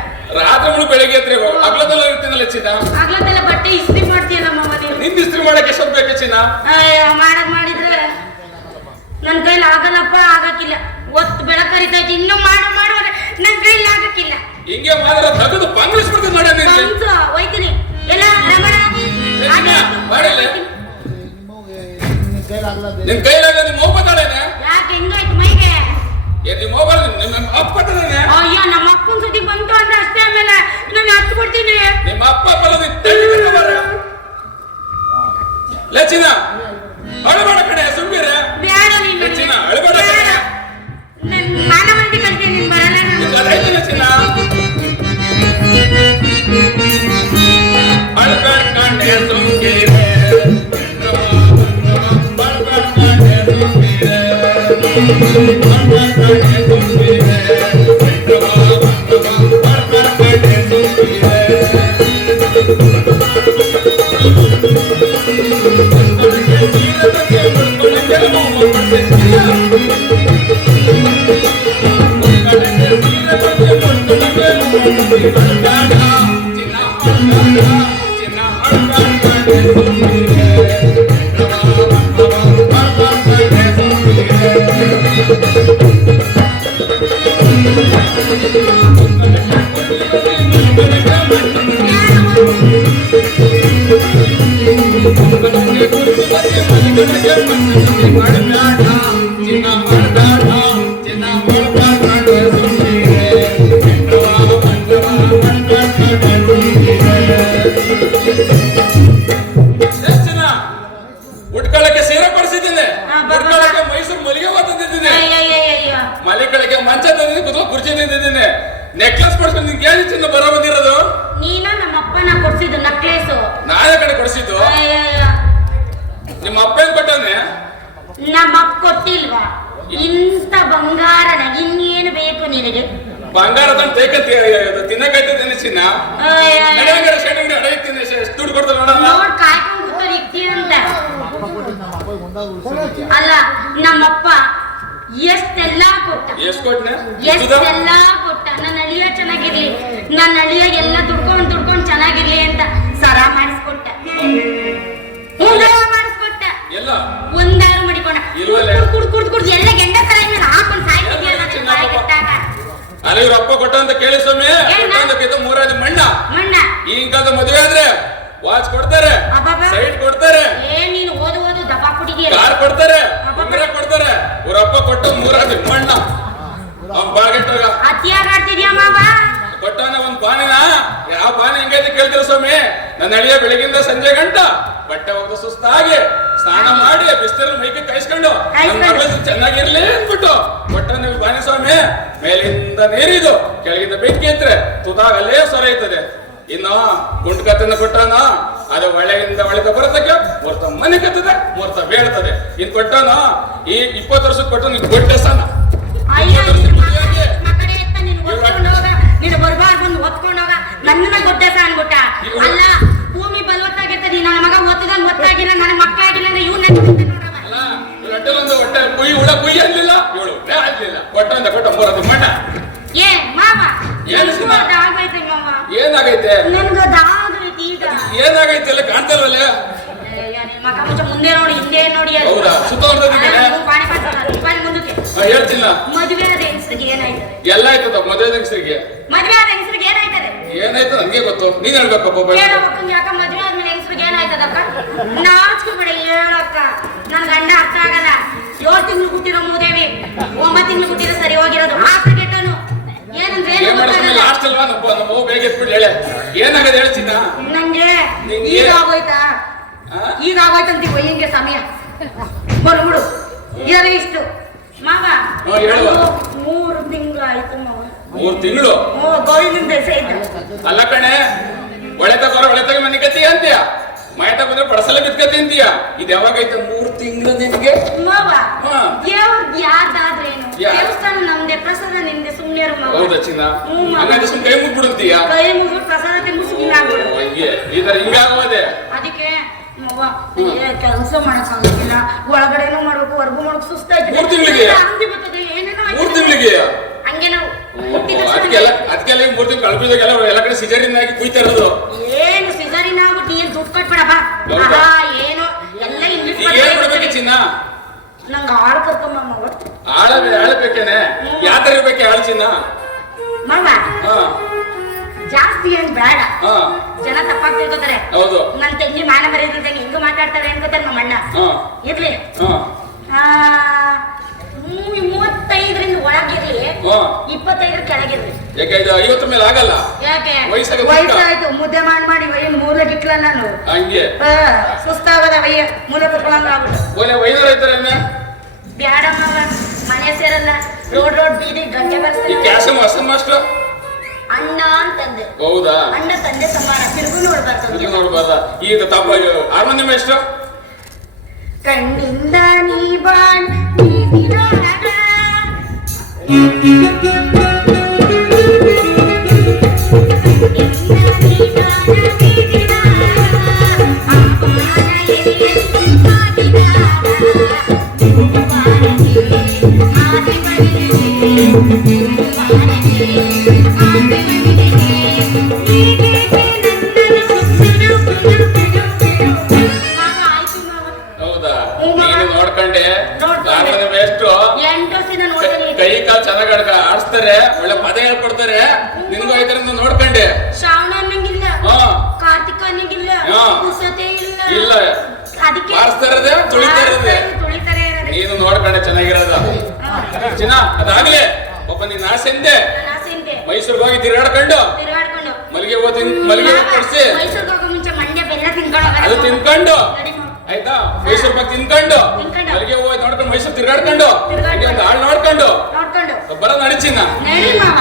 ರಾತ್ರಿ ಮುಳುಗ್ ಬೆಳಗ್ಗೆ ಎದ್ರೆ ಹಗ್ಲದಲ್ಲ ಇರ್ತೀನಲ್ಲ ಚಿನ್ನ. ಹಗ್ಲದೆಲ್ಲ ಬಟ್ಟೆ ಇಸ್ತ್ರಿ ಮಾಡ್ತೀಯ ನಮ್ಮ ನೀನು. ನಿಂದ ಇಸ್ತ್ರಿ ಮಾಡಕ್ಕೆ ಎಷ್ಟೊತ್ತು ಬೇಕು ಚಿನ್ನ? ಮಾಡಿದ್ರೆ ನನ್ ಕೈಲಿ ಆಗಲ್ಲಪ್ಪ, ಆಗಕ್ಕಿಲ್ಲ. ಒತ್ತು ಬೆಳಕರಿತೈತಿ, ಇನ್ನು ಮಾಡು ಅಂದ್ರೆ ನನ್ ಕೈಲಿ ಹಿಂಗೆ ಮಾತ್ರ ತೆಗೆದು ಬಂಗ್ಲಿಸ್ಬಿಡ್ತೀನಿ ನೋಡ ನಿನ್ಗೆ. ಬಂತು ಹೋಯ್ತೀನಿ ಎಲ್ಲ ರಮಣ ಮಾಡಿಲ್ಲ ನಿನ್ ಕೈಲಾಗ ನಿಮ್ ಹೋಗ್ಬತ್ತಾಳೇನೆ. ಯಾಕೆ ಹೆಂಗಾಯ್ತು ಮೈಗೆ? ನಿಮ್ ಮೊಬೈಲ್ ನಿಮ್ಮ ಅಪ್ಪ ಬರ್ತದೇನೆ. ಅಯ್ಯೋ ನಮ್ಮ ಅಪ್ಪನ ಸುದ್ದಿ ಬಂತು ಅಂದ್ರೆ ಅಷ್ಟೇ, ಆಮೇಲೆ ನಾನು ಹತ್ತು ಬಿಡ್ತೀನಿ. ನಿಮ್ಮ ಅಪ್ಪ ಬರೋದು ಲಚಿನ ಅಳಬೇಡ ಕಡೆ ಸುಮ್ಮಿರ. ಬೇಡ ನೀನು ಲಚಿನ ಅಳಬೇಡ ಕಡೆ. ಮಾನ ಮಂದಿ ಕಲ್ತೀನಿ ನೀನ್ ಬರಲ್ಲ ನಾನು. ಅದೈತಿ ಲಚಿನ ಅಳಬೇಡ ಕಂಡೆ ಸುಮ್ಮಿರೆ. ಅಳಬೇಡ ಕಂಡೆ ಸುಮ್ಮಿರೆ. ಉಟ್ಕೊಳ್ಳಕ್ಕೆ ಸೀರೆ ಕೊಡಿಸಿದ್ದೀನಿ, ಉಟ್ಕೊಳ್ಳಕ್ಕೆ ಮೈಸೂರು ಮಲ್ಲಿಗೆ ಹೂವ ತಂದಿದ್ದೀನಿ, ಮಲಿಕಳಿಗೆ ಮಂಚ ತಂದಿದ್ದೀನಿ, ಕುತ್ಕೊ ಕುರ್ಚಿ ತಂದಿದ್ದೀನಿ, ನೆಕ್ಲೆಸ್ ಕೊಡ್ಸ್ಕೊಂಡು ನಿನ್ಗೆ ಏನು ಚಿನ್ನ ಬರೋ ಬಂದಿರೋದು? ನೀನ ನಮ್ಮ ಅಪ್ಪನ ಕೊಡ್ಸಿದ್ದು ನೆಕ್ಲೇಸ್. ನಾನೇ ಕಡೆ ಕೊಡಿಸಿದ್ದು. ನಿಮ್ಮ ಅಪ್ಪ ಏನ್ ಕೊಟ್ಟವನೆ? ನಮ್ಮ ಅಪ್ಪ ಕೊಟ್ಟಿಲ್ವಾ? ಇಂಥ ಬಂಗಾರನ ಇನ್ನೇನು ಬೇಕು ನಿನಗೆ? ಬಂಗಾರ ತಂದು ತೇಕತ್ತಿ ತಿನ್ನಕೈತೇನೆ ಚಿನ್ನ. ನಡೆಯಂಗಾರ ಶೆಟ್ಟಂಗಡಿ ಅಡಗಿತ್ತೀನಿ, ಎಷ್ಟು ದುಡ್ಡು ಕೊಡ್ತಾರೆ ನೋಡೋಣ. ನೋಡ್ ಕಾಯ್ಕೊಂಡು ಕೂತವ್ರು ಇಕ್ತಿ ಅಂತ. ಅಲ್ಲ ನಮ್ಮಪ್ಪ ಎಷ್ಟೆಲ್ಲ ಕೊಟ್ಟ, ಎಷ್ಟು ಕೊಟ್ಟನೆ? ಎಷ್ಟೆಲ್ಲ ಕೊಟ್ಟ. ನನ್ನ ಅಳಿಯ ಚೆನ್ನಾಗಿರ್ಲಿ, ನನ್ನ ಅಳಿಯ ಎಲ್ಲ ದುಡ್ಕೊಂಡು ಚೆನ್ನಾಗಿರ್ಲಿ ಅಂತ ಸರ ಮಾಡಿಸ್ಕೊಟ್ಟ, ಉಂಗುರ ಮಾಡಿಸ್ಕೊಟ್ಟ, ಎಲ್ಲ ಒಂದಾರು ಮಡಿಕೊಂಡ. ಇಲ್ವಲ್ಲ? ಕುಡ್ದು ಎಲ್ಲ ಗೆಂಡ ತರ ಹಾಕೊಂಡು ಸಾಯ್ತಿದ್ಯಾ ಅಲ್ಲಿ ಇವ್ರ ಅಪ್ಪ ಕೊಟ್ಟ ಅಂತ ಕೇಳಿ ಸ್ವಾಮಿ. ಕೊಟ್ಟಂದಕ್ಕಿಂತ ಮೂರಾದಿ ಮಣ್ಣ. ಈಗಿನ ಕಾಲದ ಮದುವೆ ಆದ್ರೆ ವಾಚ್ ಕೊಡ್ತಾರೆ, ಸೈಟ್ ಕೊಡ್ತಾರೆ, ನೀನು ಓದು ದಬಾ ಕುಡಿಗೆ ಕಾರ್ ಕೊಡ್ತಾರೆ, ಉಂಗುರ ಕೊಡ್ತಾರೆ. ಇವ್ರ ಅಪ್ಪ ಕೊಟ್ಟ ಮೂರಾದಿ ಮಣ್ಣ. ಅವ್ನ್ ಬಾಳ್ಗೆಟ್ಟೋಗ ಅತಿಯಾಗ ಆಡ್ತಿದ್ಯಾ ಮಾವ? ಕೊಟ್ಟವನ ಒಂದ್ ಪಾನಿನ, ಯಾವ ಪಾನಿ ಹೆಂಗೈತಿ ಕೇಳ್ತೀರ ಸ್ವಾಮಿ. ನನ್ನ ಅಳಿಯ ಬೆಳಗಿಂದ ಸಂಜೆ ಗಂಟ ಬಟ್ಟೆ ಹೋಗ್ದು ಸುಸ್ತಾಗಿ ಸ್ನಾನ ಮಾಡಿ ಬಿಸ್ತರ ಮೈಗೆ ಕಾಯಿಸ್ಕೊಂಡು ಚೆನ್ನಾಗಿರ್ಲಿ ಅಂದ್ಬಿಟ್ಟು ಕೊಟ್ಟವನ ಪಾನಿ ಸ್ವಾಮಿ. ಮೇಲಿಂದ ನೀರಿದು, ಕೆಳಗಿಂದ ಬೆಂಕಿ ಇದ್ರೆ ತುದಾಗಲ್ಲೇ ಸ್ವರ ಇರ್ತದೆ. ಇನ್ನು ಗುಂಡ್ಕತ್ತನ್ನ ಕೊಟ್ಟವನ ಅದು ಒಳ್ಳೆಯಿಂದ ಒಳ್ಳೆದ ಬರತಕ್ಕೆ ಮೂರ್ತ ಮನೆ ಕತ್ತದೆ, ಮೂರ್ತ ಬೇಳ್ತದೆ. ಇನ್ ಕೊಟ್ಟವನ ಈ 20 ವರ್ಷಕ್ಕೆ ಕೊಟ್ಟು ನಿನ್ ದೊಡ್ಡ ಸಣ್ಣ ನೀನು ಬರ್ಬಾರ್ದು ಒತ್ಕೊಂಡೋಗ ನನ್ನ ಗೊಡ್ಡಸ ಅನ್ಬಿಟ್ಟ. ಅಲ್ಲ ಭೂಮಿ ಬಲವತ್ತಾಗಿರ್ತದೆ, ನನ್ನ ಮಗ ಒತ್ತಾಗಿಲ್ಲ, ನನ್ನ ಮಕ್ಕಳಾಗಿಲ್ಲ ಅಂದ್ರೆ ಇವ್ ಒಂದು ಹೊಟ್ಟೆ ಕುಯ್ ಹುಳ ಕುಯ್ ಅನ್ಲಿಲ್ಲ, ಇವಳು ಆಗ್ಲಿಲ್ಲ. ಕೊಟ್ಟಂತ ಕೊಟ್ಟ ಮೂರದು ಮಣ್ಣ. ಏ ಮಾವ ಏನು ಆಗೈತೆ ಮಾವ? ಏನಾಗೈತೆ? ನನ್ಗದಾಗೈತಿ ಈಗ. ಏನಾಗೈತೆ ಎಲ್ಲ ಕಾಣ್ತಲ್ವಲ್ಲ? ಮಗ ಮುಚ್ಚ ಮುಂದೆ ನೋಡಿ ಹಿಂದೆ ನೋಡಿ. ಹೌದಾ? ಮುಂದಕ್ಕೆ ಹೇಳ್ತಿಲ್ಲ. ಮದುವೆ ಆದ ಹೆಂಗಸರಿಗೆ ಏನಾಯ್ತದೆ? ಎಲ್ಲ ಆಯ್ತದ ಮದುವೆ ಹೆಂಗಸರಿಗೆ. ಮದುವೆ ಆದ ಹೆಂಗಸರಿಗೆ ಏನಾಯ್ತದೆ? ಏನಾಯ್ತು ನಂಗೆ ಗೊತ್ತು, ನೀನ್ ಹೇಳ್ಬೇಕಪ್ಪ. ಯಾಕ ಮದುವೆ ಆದ್ಮೇಲೆ ಹೆಂಗಸರಿಗೆ ಏನಾಯ್ತದಕ್ಕ? ನಾಚ್ಕೋಬೇಡ ಹೇಳಕ್ಕ, ನನ್ ಗಂಡ ಅರ್ಥ ಆಗಲ್ಲ. 7 ತಿಂಗಳು ಹುಟ್ಟಿರೋ ಮೂದೇವಿ 9 ತಿಂಗಳು ಹುಟ್ಟಿರೋ ಸರಿ ಹೋಗಿರೋದು. ಹಾಸ್ಪಿಟಲ್ ಏನಂದ್ರೆ ಏನಾಗದ ಹೇಳ್ತಿದ್ದ ನಂಗೆ ಈಗ ಆಗೋಯ್ತಾ? ಈಗ ಆಗೋಯ್ತಂತ ಹಿಂಗೆ ಸಮಯ ಬರ್ಬಿಡು. ಇರೋ ಇಷ್ಟು ಮಾವ 3 ತಿಂಗಳು ಆಯ್ತು ಮಾವ. 3 ತಿಂಗಳು? ಗೋವಿಂದ ಸೈತ ಅಲ್ಲ ಕಣೆ, ಒಳೆತಾಗ ಮನೆ ಕತ್ತಿ ಅಂತೀಯ, ಮಾಯಟ ಬಂದ್ರೆ ಪಡಸಲ ಬಿತ್ಕತಿ ಅಂತೀಯ. ಇದು ಯಾವಾಗೈತೆ 3 ತಿಂಗಳು ನಿನ್ಗೆ? ಮಾವ ದೇವ್ರದ್ ಯಾವ್ದಾದ್ರೇನು, ದೇವಸ್ಥಾನ ನಮ್ದೆ, ಪ್ರಸಾದ ನಿಮ್ದೆ, ಸುಮ್ನೆ ಮಾವ. ಹೌದಾ ಚಿನ್ನ? ಹಾಗಾದ್ರೆ ಸುಮ್ ಕೈ ಮುಗ್ಬಿಡುತ್ತೀಯ? ಕೈ ಮುಗಿದು ಪ್ರಸಾದ ತಿಂದು ಸುಮ್ಮನೆ ಆಗ್ಬಿಡು. ಈ ತರ ಹಿಂಗಾಗೋದೆ. ಅದಕ್ಕೆ ಕೆಲಸ ಮಾಡಕ್ಕಾಗಲ್ಲ, ಒಳಗಡೆನೂ ಮಾಡ್ಬೇಕು, ಹೊರಗು ಮಾಡಕ್ ಸುಸ್ತಾಯ್ತು. 3 ತಿಂಗಳಿಗೆ? ಏನೇನೋ 3 ತಿಂಗಳಿಗೆ ಹಂಗೆ ನಾವು ಅದಕ್ಕೆಲ್ಲ 3 ತಿಂಗಳು ಕಳ್ಪಿದಾಗೆಲ್ಲ ಎಲ್ಲ ಕಡೆ ಸಿಜರಿನ್ ಆಗಿ ಕುಯ್ತಾ ಇರೋದು. ಏನು ಸಿಜರಿನ್ ಆಗ್ಬಿಟ್ಟು ಏನ್ ದುಡ್ಡು ಕೊಟ್ಬಿಡಪ್ಪ. ಏನು ಎಲ್ಲ ಇಂಗ್ಲಿಷ್ ಏನ್ ಕೊಡ್ಬೇಕು ಚಿನ್ನ? ನಂಗೆ ಆಳ್ ಕರ್ಕೊಂಬ ಆಳಬೇಕೇನೆ? ಯಾವ ತರ ಇರ್ಬೇಕೆ ಆಳ್ ಚಿನ್ನ? ಮಾವ ಹಾ ಜಾಸ್ತಿ ಏನ್ ಬೇಡ, ಹಾ ಜನ ತಪ್ಪಾಗಿ ತಿಳ್ಕೊತಾರೆ. ಹೌದು. ನನ್ ತಂಗಿ ಮಾನ ಮರ್ಯಾದೆ ಹೆಂಗ ಮಾತಾಡ್ತಾರೆ ಅನ್ಕೋತಾರೆ ನಮ್ಮ ಅಣ್ಣ. ಹಾ ಇರ್ಲಿ, ಹಾ 35ರಿಂದ ಒಳಗಿರ್ಲಿ, ಹಾ 25 ಕೆಳಗಿರ್ಲಿ. ಯಾಕೆ ಇದು 50 ಮೇಲೆ ಆಗಲ್ಲ? ಯಾಕೆ? ವಯಸ್ಸಾಗಿ ವಯಸ್ಸಾಯ್ತು, ಮುದ್ದೆ ಮಾಡಿ ಮೂಲೆಗಿಟ್ಲ ನಾನು. ಹಂಗೆ ಸುಸ್ತಾಗದ ವಯ್ಯ, ಮೂಲೆ ಕುತ್ಕೊಳ್ಳಂಗ ಆಗ್ಬಿಟ್ಟು. ಒಳ್ಳೆ ವೈದ್ಯರು ಇರ್ತಾರೆ. ಬ್ಯಾಡ ಮಾವ, ಮನೆ ಸೇರಲ್ಲ, ರೋಡ್ ಬೀದಿ ಗಂಟೆ ಈ ಬರ್ತಾರೆ. ಕ್ಯಾಶ್ ಮಾಸ್ಟರ್ ಅಣ್ಣ ಅಂತಂದೆ. ಹೌದಾ? ಅಣ್ಣ ತಂದೆ ಸಮಾನ, ತಿರುಗು ನೋಡ್ಬಾರ್ದು. ನೋಡ್ಬಾರ್ದ. ಈಗ ತಪ್ಪ ಹಾರ್ಮೋನಿಯಂ ಎಷ್ಟು? ಕಣ್ಣಿಂದ ನೀ ಬಾಣ್ ನೀಡಿದಾಗ ಹೌದಾ? ನೀನು ನೋಡ್ಕೊಂಡೆ ಹಾರ್ಮೋನಿಯಂ ಎಷ್ಟು? 8 ವರ್ಷದಿಂದ ನೋಡ್ತೀನಿ. ಕೈ ಕಾಲು ಚೆನ್ನಾಗಿ ಆಡಿಸ್ತಾರೆ, ಒಳ್ಳೆ ಪದ ಹೇಳ್ಕೊಡ್ತಾರೆ. ನಿನ್ಗೂ ಐದರಿಂದ ನೋಡ್ಕೊಂಡೆ. ಶ್ರಾವಣ ಅನ್ನಂಗಿಲ್ಲ, ಹಾ ಕಾರ್ತಿಕ ಅನ್ನಂಗಿಲ್ಲ, ಹಾ. ಕುಸತೆ ಇಲ್ಲ. ಇಲ್ಲ, ಅದಕ್ಕೆ ಬಾರಿಸ್ತಾರದೆ ತುಳಿತಾ ಇರೋದೆ. ತುಳಿತಾರೆ ಇರೋದೆ. ನೀನು ನೋಡ್ಕೊಂಡೆ ಚೆನ್ನಾಗಿರೋದ ಚಿನ್ನ. ಅದಾಗ್ಲೇ ಒಬ್ಬ ನಿನ್ನ ಆಸೆಂದೆ ನನ್ನ ಆಸೆಂತೆ ಮೈಸೂರಿಗೆ ಹೋಗಿ ತಿರುಗಾಡ್ಕೊಂಡು ತಿರುಗಾಡ್ಕೊಂಡು ಮಲ್ಲಿಗೆ ಹೂ ಕೊಡ್ಸಿ ಮೈಸೂರಿಗೆ ಹೋಗೋ ಮುಂಚೆ ಮಂಡ್ಯ ಬೆಲ್ಲ ತಿನ್ಕೊಂಡು ಅದು ತಿನ್ಕೊಂಡು ನಡಿ ಮಾವ. ಆಯ್ತಾ, ಮೈಸೂರು ಬಗ್ಗೆ ತಿನ್ಕೊಂಡು ತಿನ್ಕೊಂಡು. ಮಲ್ಲಿಗೆ ಹೂ ನೋಡ್ಕೊಂಡು ಮೈಸೂರು ತಿರ್ಗಾಡ್ಕೊಂಡು ತಿರ್ಗಾಡ್ಕೊಂಡು. ಒಂದು ಹಾಳು ನೋಡ್ಕೊಂಡು ನೋಡ್ಕೊಂಡು ಬರ ನಡಿಚಿನ ನಡಿ ಮಾವ.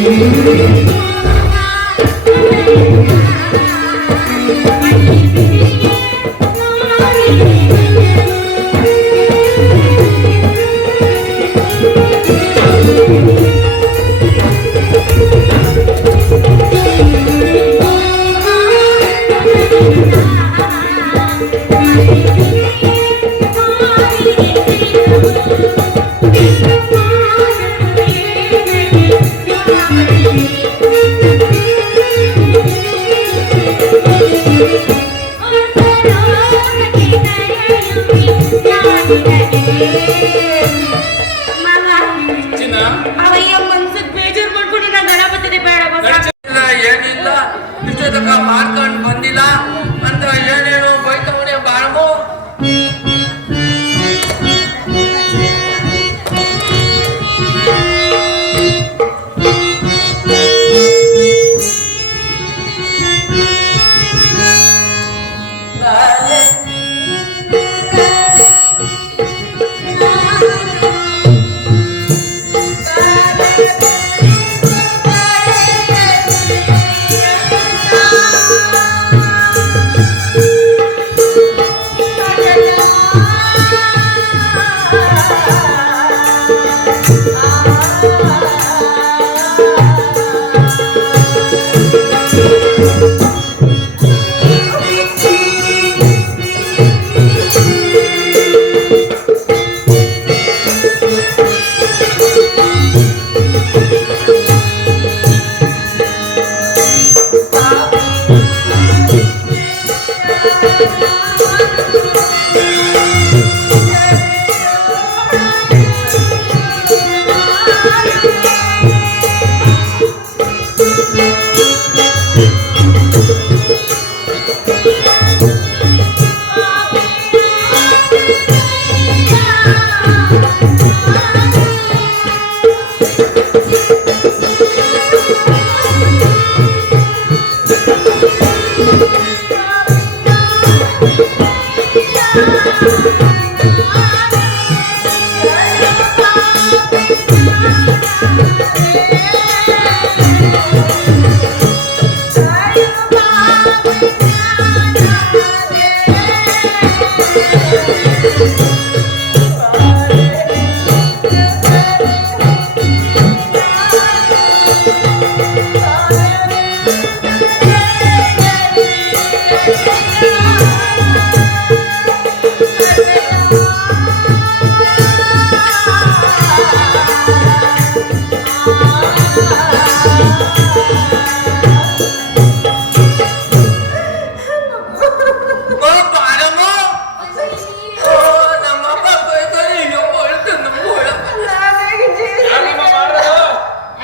Thank you.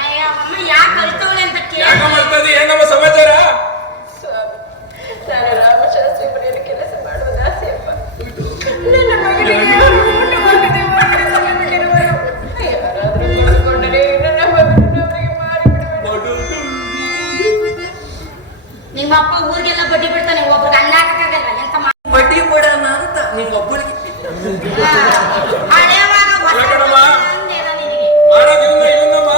ಅಯ್ಯೋ ಅಮ್ಮ ಯಾಕೆ ಕಳ್ತವಳೆ ಅಂತ ಯಾಕ ಕೇಳಿ ಮಾಡ್ತದೆ ಏನಮ್ಮ ಸಮಾಚಾರ? ನಾನು ರಾಮಶಾಸ್ತ್ರಿ ಮನೆಯಲ್ಲಿ ಕೆಲಸ ಮಾಡುವುದು ಆಸೆಯಪ್ಪ. ನನ್ನ ಮಗನಿಗೆ ಊಟ ಮಾಡದೆ ಯಾರಾದ್ರೂ ಮಾಡಿಕೊಂಡರೆ ನನ್ನ ಮಗನನ್ನು ಅವರಿಗೆ ಮಾರಿಬಿಡುವೆನು. ನಿಮ್ಮ ಅಪ್ಪ ಊರಿಗೆಲ್ಲ ಬಡ್ಡಿ ಬಿಡ್ತಾನೆ, ಒಬ್ರಿಗೆ ಅನ್ನ ಹಾಕಕ್ಕಾಗಲ್ಲ ಎಂತ ಬಡ್ಡಿ ಕೊಡೋಣ ಅಂತ ನಿಮ್ಮೊಬ್ಬರಿಗೆ ಹಳೆಯವಾಗ ಕಣಮ್ಮ. ಅಂದೇನ ನಿನಗೆ ಮಾಡೋದು ಇವನಮ್ಮ.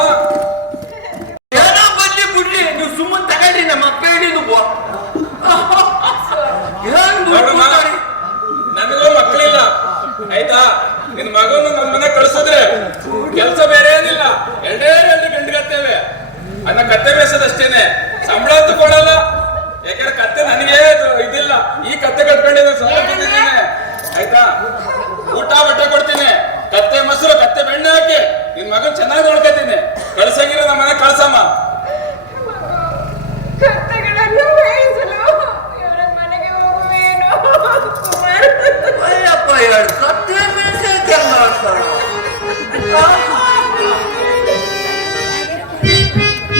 ಏನೋ ಬಡ್ಡಿ ಬಿಡ್ರಿ, ನೀವು ಸುಮ್ಮನೆ ತಗೊಳ್ರಿ. ನಮ್ಮ ಅಪ್ಪ ಹೇಳಿದ್ದು ನನಗೂ ಮಕ್ಕಳಿಲ್ಲ ಆಯ್ತಾ? ನಿನ್ ಮಗನ ನಮ್ಮ ಮನೆ ಕಳ್ಸಿದ್ರೆ ಕೆಲಸ ಬೇರೆ ಏನಿಲ್ಲ, ಎರಡು ಗಂಟೆಗತ್ತೇವೆ ಅನ್ನ ಕತ್ತೆ ಬೇಸದಷ್ಟೇನೆ, ಸಂಬಳ ಅಂತೂ ಕೊಡಲ್ಲ. ಯಾಕಂದ್ರೆ ಕತ್ತೆ ನನಗೆ ಇದಿಲ್ಲ, ಈ ಕತ್ತೆ ಕಟ್ಕೊಂಡಿದ್ದ ಸಂಬಳ ತಿಂದಿದ್ದೀನಿ ಆಯ್ತಾ? ಊಟ ಬಟ್ಟೆ ಕೊಡ್ತೀನಿ, ಕತ್ತೆ ಮೊಸರು ಕತ್ತೆ ಬೆಣ್ಣೆ ಹಾಕಿ ನಿನ್ ಮಗನ್ ಚೆನ್ನಾಗಿ ನೋಡ್ಕೊತೀನಿ. ಕಳ್ಸಂಗಿರೋ ನಮ್ಮ ಮನೆ ಕಳ್ಸಮ್ಮ. ಕತ್ತೆಗಳನ್ನು ಮೇಯಿಸಲು ಇವರ ಮನೆಗೆ ಹೋಗುವೇನು? ಅಯ್ಯಪ್ಪ, ಎರಡು ಕತ್ತೆ ಮೇಸೆ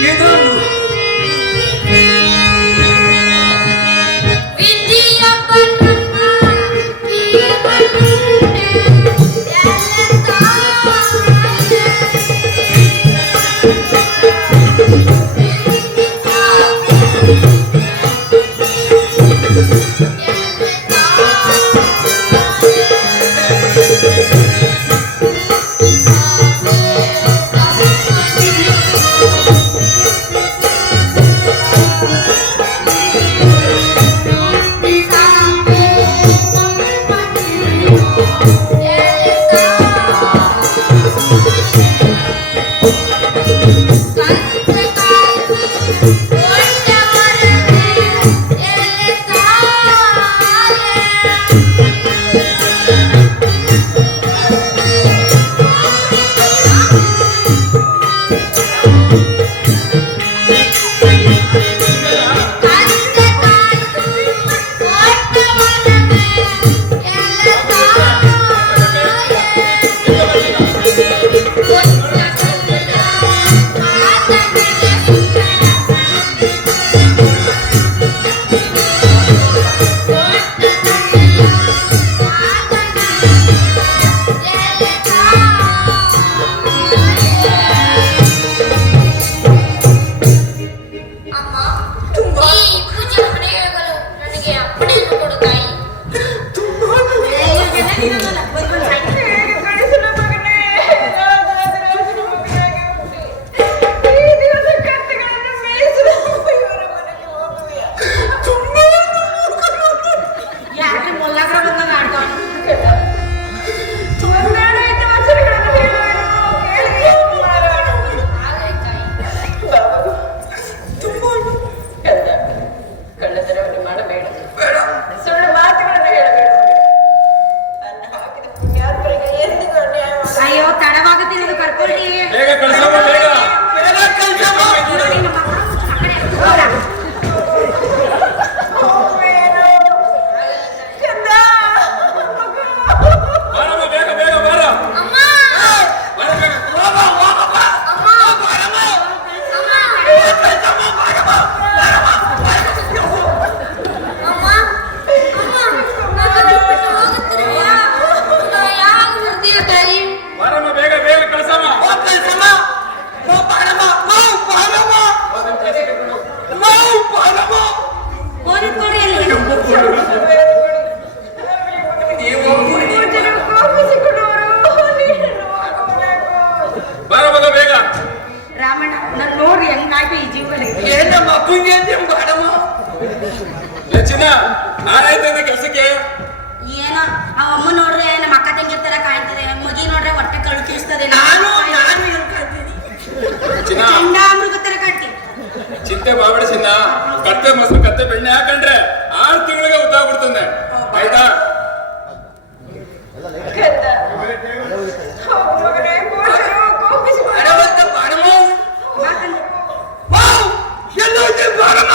ಇದೊಂದು ವಿಧಿಯ ಬಲಮ್ಮ ಈ ಬಲುಂಡೆ ಎಲ್ಲ ತಾಯ ಅಪ್ಪಂಗೆ ಬಾಡಮ್ಮ ಚಿನ್ನ ನಾನಾಯ್ತಂದೆ ಕೆಲಸಕ್ಕೆ ಏನೋ ಆ ಅಮ್ಮ ನೋಡ್ರೆ ನಮ್ಮ ಅಕ್ಕ ತಂಗಿ ತರ ಕಾಣ್ತದೆ, ಮಗಿ ನೋಡ್ರೆ ಹೊಟ್ಟೆ ಕಳು ತೀರಿಸ್ತದೆ. ನಾನು ಹೇಳ್ಕೊಳ್ತೀನಿ. ಚಿನ್ನ ಚಂಡಾಮೃಗ ತರ ಕಾಣ್ತೀನಿ. ಚಿಂತೆ ಮಾಡ್ಬೇಡ ಚಿನ್ನ. ಕತ್ತೆ ಮೊಸರು ಕತ್ತೆ ಬೆಣ್ಣೆ ಹಾಕಂಡ್ರೆ 6 ತಿಂಗಳಿಗೆ ಉದ್ದಾಗ್ಬಿಡ್ತಂದೆ. ಆಯ್ತಾ? ಕಂದ, ಮಗನೇ ಗೋಚರು ಕೋಪಿಸಿ ಬಾಡವಂತ ಬಾಡಮ್ಮ ಎಲ್ಲೋ ಇದೆ ಬಾಡಮ್ಮ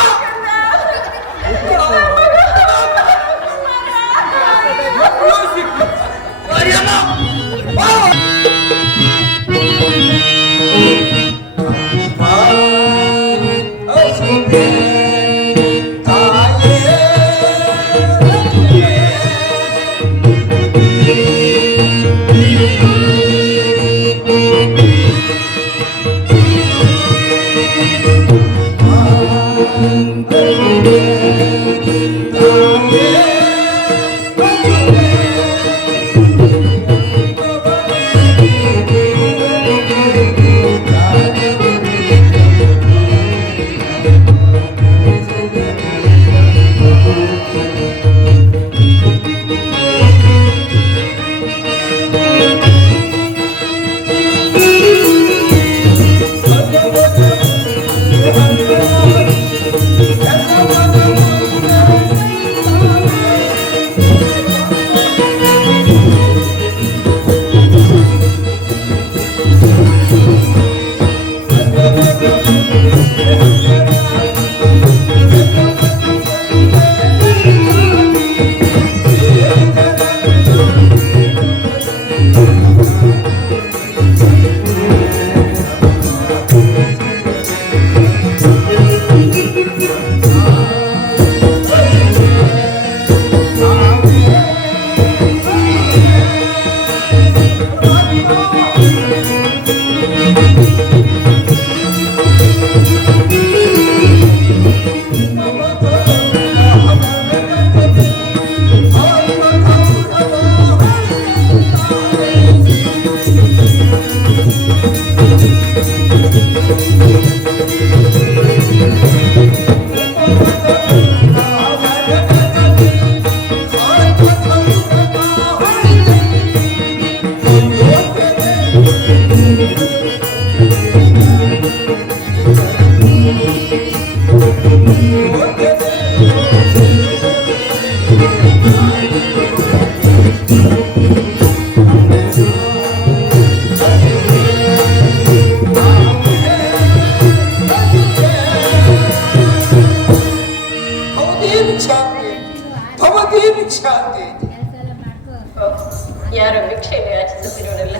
ಯಾರೋ ಭಿಕ್ಷೆಯನ್ನು ಯಾಚಿಸುತ್ತಿರುವುದಲ್ಲ.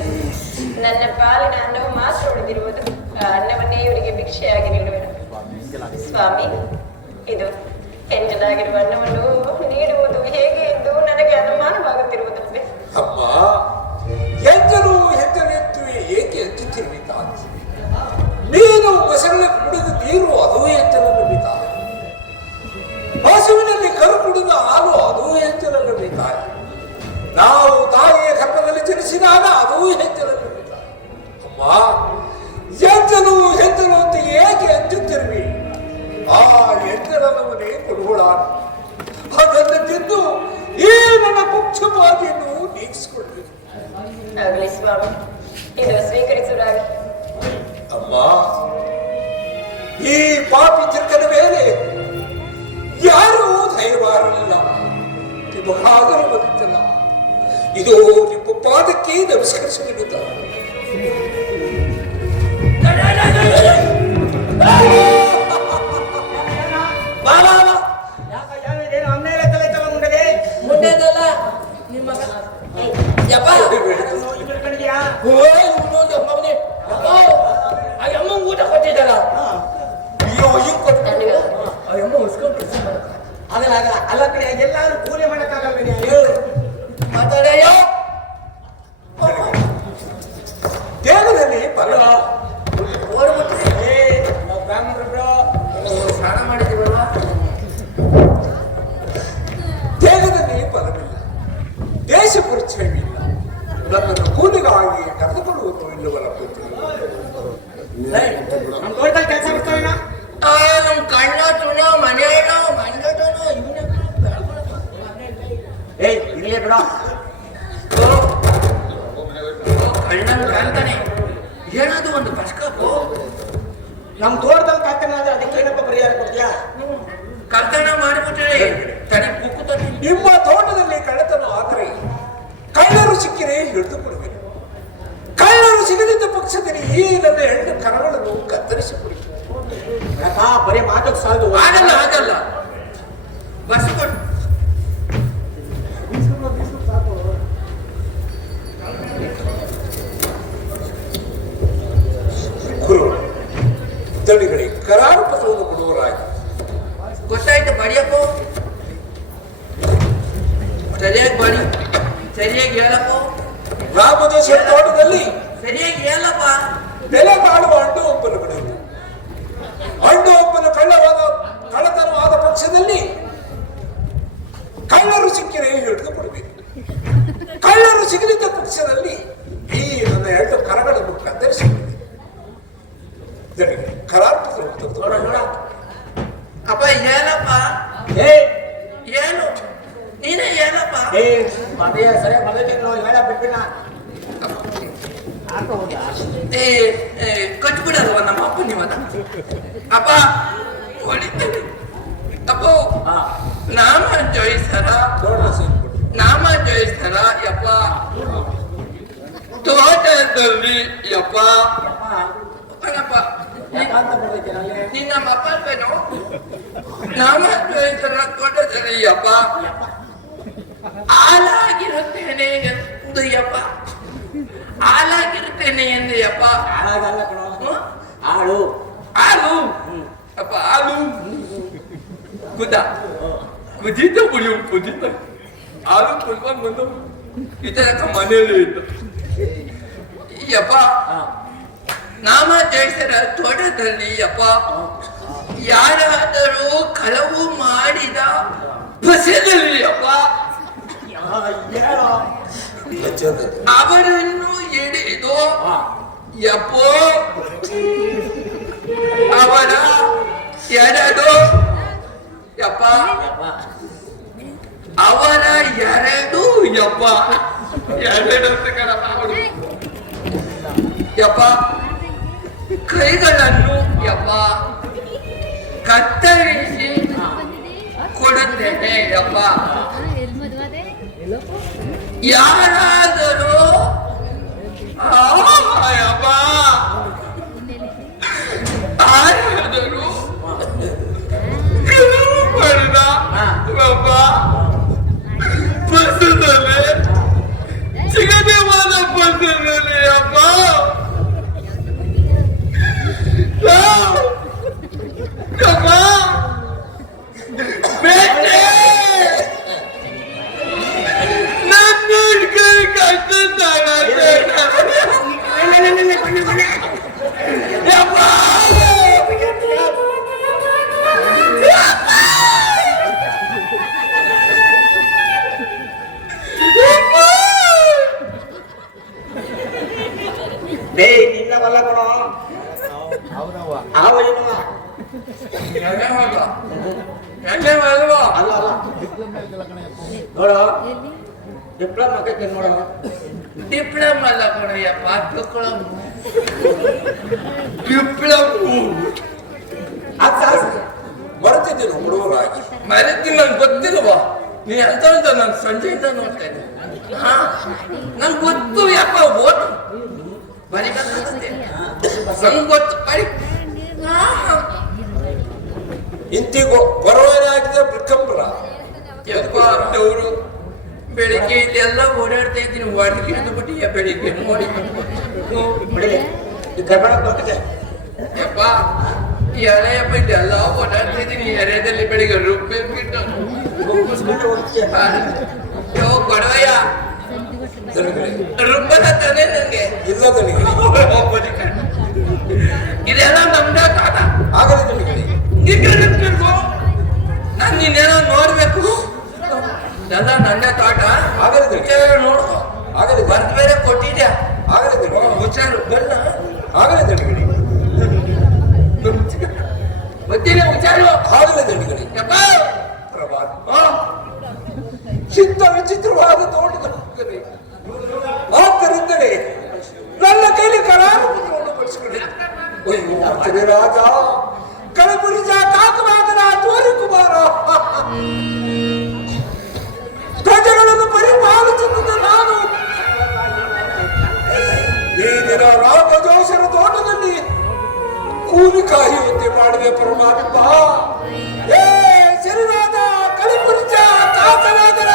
ನನ್ನ ಪಾಲಿನ ಅನ್ನವು ಮಾತ್ರ ಉಳಿದಿರುವುದು. ಆ ಅನ್ನವನ್ನೇ ಇವರಿಗೆ ಭಿಕ್ಷೆಯಾಗಿ ನೀಡುವೆನು. ಸ್ವಾಮಿ, ಇದು ಎಂಜಲಾಗಿರುವ ಅನ್ನವನ್ನು ನೀಡುವುದು ಹೇಗೆ ಎಂದು ನನಗೆ ಅನುಮಾನವಾಗುತ್ತಿರುವುದಲ್ಲವೇ? ಅಮ್ಮ, ಎಂಜಲು ಎಂಜಲೆತ್ತು ಏಕೆ ಎಂಜುತ್ತಿರುವಿತ? ನೀನು ಮೊಸಳೆ ಕುಡಿದ ನೀರು ಅದು ಎಂಜಲನ್ನು ಬಿದ್ದ, ಹಸುವಿನಲ್ಲಿ ಕರು ಕುಡಿದ ಹಾಲು ಅದು ಎಂಜಲನ್ನು ಬಿದ್ದ, ನಾವು ತಾಯಿಯ ಗರ್ಭದಲ್ಲಿ ಜನಿಸಿದಾಗ ಅದು ಎಂಜಲನ್ನು ಬಿದ್ದ. ಅಮ್ಮ, ಎಂಜಲು ಎಂಜಲು ಅಂತ ಏಕೆ ಎಂಜುತ್ತಿರುವಿ? ಆ ಎಂಜಲನ್ನವನ್ನೇ ಕೊಡುಗಳ ಅದನ್ನು ತಿಂದು ಈ ನನ್ನ ಪಕ್ಷಪಾತಿಯನ್ನು ನೀಗಿಸಿಕೊಳ್ಳಿ. ಆಗಲಿ ಸ್ವಾಮಿ, ಇದು ಸ್ವೀಕರಿಸುವಾಗ. ಅಮ್ಮ, ಈ ಪಾಪಿ ತಿರ್ಕದ ಮೇಲೆ ಯಾರೂ ದಯವಾರಲಿಲ್ಲ, ನಿಮಗಾದರೂ ಬಂದಿತ್ತಲ್ಲ. ಇದು ನಿಮ್ಮ ಪಾದಕ್ಕೆ ನಮಸ್ಕರಿಸಲಿಲ್ಲ. ಮುಂದೆದಲ್ಲ ನಿಮ್ಮ ಯಪ್ಪ ಆ ಅಮ್ಮ ಊಟ ಕೊಟ್ಟಿದ್ದಲ್ಲ, ಅಯ್ಯೋ ಹಿಂಗ್ ಕೊಟ್ಟು ಆ ಅಮ್ಮ ಉಸ್ಕೊಂಡು ಅದಲ್ಲ ಅಲ್ಲ ಕಡೆ ಎಲ್ಲಾರು ಪೂಜೆ ಮಾಡಕ್ಕಾಗಲ್ಲ. ಮಾತಾಡಯ್ಯೋ. ದೇಹದಲ್ಲಿ ಬರ ಓಡ್ಬಿಟ್ರಿ ನಾವು ಬ್ರಾಹ್ಮಣರು ಸ್ನಾನ ಮಾಡಿದೀವಲ್ಲ. ದೇಹದಲ್ಲಿ ಬಲವಿಲ್ಲ, ದೇಶ ಪರಿಚಯವಿಲ್ಲ, ನನ್ನನ್ನು ಕೂಲಿಗಾಗಿ ಕರೆದುಕೊಳ್ಳುವುದು ಇಲ್ಲವಲ್ಲ. ನಮ್ಮ ತೋಟದಲ್ಲಿ ಕೆಲಸ ಮಾಡ್ತಾವೇನ? ನಮ್ಮ ಮಣ್ಣ ತುಣೋ ಮನೆಯೋ ಮಣ್ಣ ತುಣೋ ಏಯ್ ಇರ್ಲಿ ಬಿಡ. ಕಣ್ಣಲ್ಲಿ ಕಾಣ್ತಾನೆ ಏನಾದ್ರು ಒಂದು ಪಸ್ಕಪ್ಪು ನಮ್ ತೋಟದಲ್ಲಿ ಕಳ್ತನ ಆದ್ರೆ ಅದಕ್ಕೇನಪ್ಪ ಪರಿಹಾರ ಕೊಡ್ತೀಯಾ? ಕಳ್ತನ ಮಾಡಿಬಿಟ್ರೆ ತಲೆ ಕುಕ್ಕುತ್ತಾನೆ. ನಿಮ್ಮ ತೋಟದಲ್ಲಿ ಕಳ್ಳತನ ಆದರೆ ಕಳ್ಳರು ಸಿಕ್ಕಿರೆ ಹಿಡಿದು ಕೊಡಬೇಕು. ಕಳ್ಳರು ಸಿಗದಿದ್ದ ಪಕ್ಷದಲ್ಲಿ ಈ ನನ್ನ ಹೆಣ್ಣು ಕರಗಳನ್ನು ಕತ್ತರಿಸಿ ಕೊಡಬೇಕು. ಬರೀ ಮಾತಕ್ಕೆ ಸಾಲದು. ಆಗಲ್ಲ ಬಸ್ ಕೊಟ್ಟು ಗುರು ತಳಿಗಳಿಗೆ ಕರಾರು ಪತ್ರವನ್ನು ಕೊಡುವರಾಗಿ ಗೊತ್ತಾಯ್ತು ಬಡಿಯಪ್ಪ ಸರಿಯಾಗಿ ಬಡಿ ಸರಿಯಾಗಿ ಹೇಳಪ್ಪ ರಾಮದೇಶ ತೋಟದಲ್ಲಿ ಸರಿಯಾಗಿ ಹೇಳಪ್ಪ ಬೆಲೆ ಬಾಳುವ ಹಣ್ಣು ಒಬ್ಬನು ಬಿಡುವುದು. ಹಣ್ಣು ಒಬ್ಬನು ಕಳ್ಳತನವಾದ ಪಕ್ಷದಲ್ಲಿ ಕಳ್ಳರು ಸಿಕ್ಕಿರೆ ಹಿಡಿದು ಕೊಡಬೇಕು. ಕಳ್ಳರು ಸಿಗದಿದ್ದ ಪಕ್ಷದಲ್ಲಿ ಈ ನನ್ನ ಎರಡು ಕರಗಳನ್ನು ಕತ್ತರಿಸಬೇಕು. ಕರಾರು ಪತ್ರವನ್ನು ತೆಗೆದುಕೊಂಡು ಅಪ್ಪ ಹೇಳಪ್ಪ ಏ ಏನು ನೀನೇ ಹೇಳಪ್ಪ ಏ ಮದುವೆ ಸರಿ ಮದುವೆ ಹೇಳ ಬಿಟ್ಬಿಡ. ಕಟ್ಬಿಡಲ್ವ ನಮ್ಮ ಅಪ್ಪ ನೀವದ ಅಪ್ಪ ಹೊಡಿತೇನೆ ಅಪ್ಪ ನಾಮ ಜಯಿಸರ ನಾಮ ಜಯಿಸರ ಯಪ್ಪ ತೋಟದಲ್ಲಿ ಯಪ್ಪ ಅಲ್ಲಪ್ಪ ನೀನ್ ನಮ್ಮ ಅಪ್ಪ ಅಲ್ವೇನು ನಾಮ ಜಯಿಸರ ತೋಟದಲ್ಲಿ ಯಪ್ಪ ಹಾಲಾಗಿರುತ್ತೇನೆ ಎಂದು ಯಪ್ಪ ಹಾಲಾಗಿರುತ್ತೇನೆ ಎಂದು ಯಪ್ಪ ಹಾಳಾಗಲ್ಲ ಕಣೋ, ಹಾಳು. ಹಾಲು ಅಪ್ಪ ಹಾಲು ಕುದಿತ ಕುಡಿಯೋ ಕುದಿತ ಹಾಲು ಕುಡ್ಕೊಂಡು ಬಂದು ಈ ತರ ಮನೆಯಲ್ಲಿ ಇತ್ತು ಯಪ್ಪ ನಾಮ ಜಯಿಸರ ತೋಟದಲ್ಲಿ ಯಪ್ಪ ಯಾರಾದರೂ ಕಳವು ಮಾಡಿದ ಬಸದಲ್ಲಿ ಯಪ್ಪ ಅವರನ್ನು ಹಿಡಿದು ಯಪ್ಪೋ ಅವರ ಎರಡು ಯಪ್ಪ ಅವರ ಎರಡು ಯಪ್ಪ ಎರಡು ಅಂತ ಕಣಪ್ಪ ಅವರು ಯಪ್ಪ ಕೈಗಳನ್ನು ಯಪ್ಪ ಕತ್ತರಿಸಿ ಕೊಡುತ್ತೇನೆ ಯಪ್ಪ ಯಾರಾದರೂ ಯಪ್ಪ ಯಾರಾದರೂ ಪಡೆದ ಯಪ್ಪ ಬಸ್ಸದಲ್ಲಿ ಸಿಗದೆ ಹೋದ ಬಸ್ಸದಲ್ಲಿ ಯಪ್ಪ ಯಪ್ಪ ಬೇಟೆ ನನ್ನ ಕೈ ಕಟ್ಟಿದ್ದಾಳ ಯಪ್ಪ ಡೇ ನಿನ್ನವಲ್ಲ ಕಣೋ, ಆವ ಏನವ ಅಲ್ಲ ಅಲ್ಲ ನೋಡೋ ಡಿಪ್ಲೊಮಾ ಆಗೈತೆ ನೋಡೋ. ಡಿಪ್ಲೊಮಾ ಅಲ್ಲ ಕಣಯ್ಯಪ್ಪ ಡಿಪ್ಲೊಮಾ ಅದು ಮರೆತಿದ್ದೇನೆ ಹುಡುಗರಾಗಿ. ಮರೆತಿ ನನ್ಗೆ ಗೊತ್ತಿಲ್ವಾ ನೀ ಅಂತ ನಾನು ಸಂಜೆಯಿಂದ ನೋಡ್ತಾ ಇದ್ದೆ ಹಾ ನನ್ಗೆ ಗೊತ್ತು ಯಪ್ಪ ಓಟು ಬರಿಬೇಕಾಗುತ್ತೆ ನಂಗೆ ಗೊತ್ತು ಬರಿ ಇಂತಿಗೂ ಬರವಣೆ ಹಾಕಿದ ಪ್ರಕಂಪರ ಯಪ್ಪ ಅವರು ಬೆಳಿಗ್ಗೆ ಇಲ್ಲೆಲ್ಲ ಓಡಾಡ್ತಾ ಇದ್ದೀನಿ ಹೊರಗಿಳಿದು ಬಿಟ್ಟಿಯ ಬೆಳಿಗ್ಗೆ ನೋಡಿ ಬಿಡಲಿ ಈ ಗರ್ಭಣ ಬರ್ತದೆ. ಯಪ್ಪ ಎಳೆಯಪ್ಪ ಇದೆಲ್ಲ ಓಡಾಡ್ತಾ ಇದ್ದೀನಿ ಎರೆದಲ್ಲಿ ಬೆಳಿಗ್ಗೆ ರುಬ್ಬೆ ಬಿಟ್ಟು ಮುಗಿಸ್ಕೊಂಡು ಹೋಗ್ತೀಯ. ಗೊಡವಯ್ಯ ರುಬ್ಬದ ತಾನೆ ನಂಗೆ ಇಲ್ಲ ತಳಿಗಳು ಇದೆಲ್ಲ ನಮ್ದೇ ಕಾಟ ಆಗಲಿ ತಳಿಗಳು ನಾನು ನೀನೇನೋ ನೋಡ್ಬೇಕು ಎಲ್ಲ ನಂದೇ ತೋಟ ಆಗಲಿ ನೋಡ್ಕೊ ಆಗಲಿ ಬರ್ದ ಬೇರೆ ಕೊಟ್ಟಿದ್ಯಾ ಆಗಲಿ ತಳಿಗಳು ಹುಷಾರು ಬಣ್ಣ ಆಗಲಿ ತಳಿಗಳು ಗೊತ್ತಿಲ್ಲ ಹುಷಾರು ಹೇಳು. ಆಗಲೇ ದಂಡಿಗಳೇ ಯಪ್ಪ. ಪ್ರಭಾತ್ ಆ, ಚಿತ್ತ ವಿಚಿತ್ರವಾದ ತೋಟದಲ್ಲಿ ಆದ್ದರಿಂದಲೇ ನನ್ನ ಕೈಲಿ ಕರಾರು ಪತ್ರವನ್ನು ಬಳಸಿಕೊಂಡೆ ರಾಜ ಕಲಬುರಜ ಕಾಕವಾದನ ತೋರಿ ಕುಮಾರ ಪ್ರಜೆಗಳನ್ನು ಪರಿಪಾಲಿಸುತ್ತಿದ್ದ ನಾನು ಈ ದಿನ ರಾಮಜೋಶರ ತೋಟದಲ್ಲಿ ಕೂಲಿ ಕಾಯುವಂತೆ ಮಾಡಿದೆ ಪರಮಾತ್ಮ. ಏ ಶರೀರಾದ ಕಲಬುರಜ ಕಾಕವಾದನ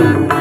ಅಕ್ಕ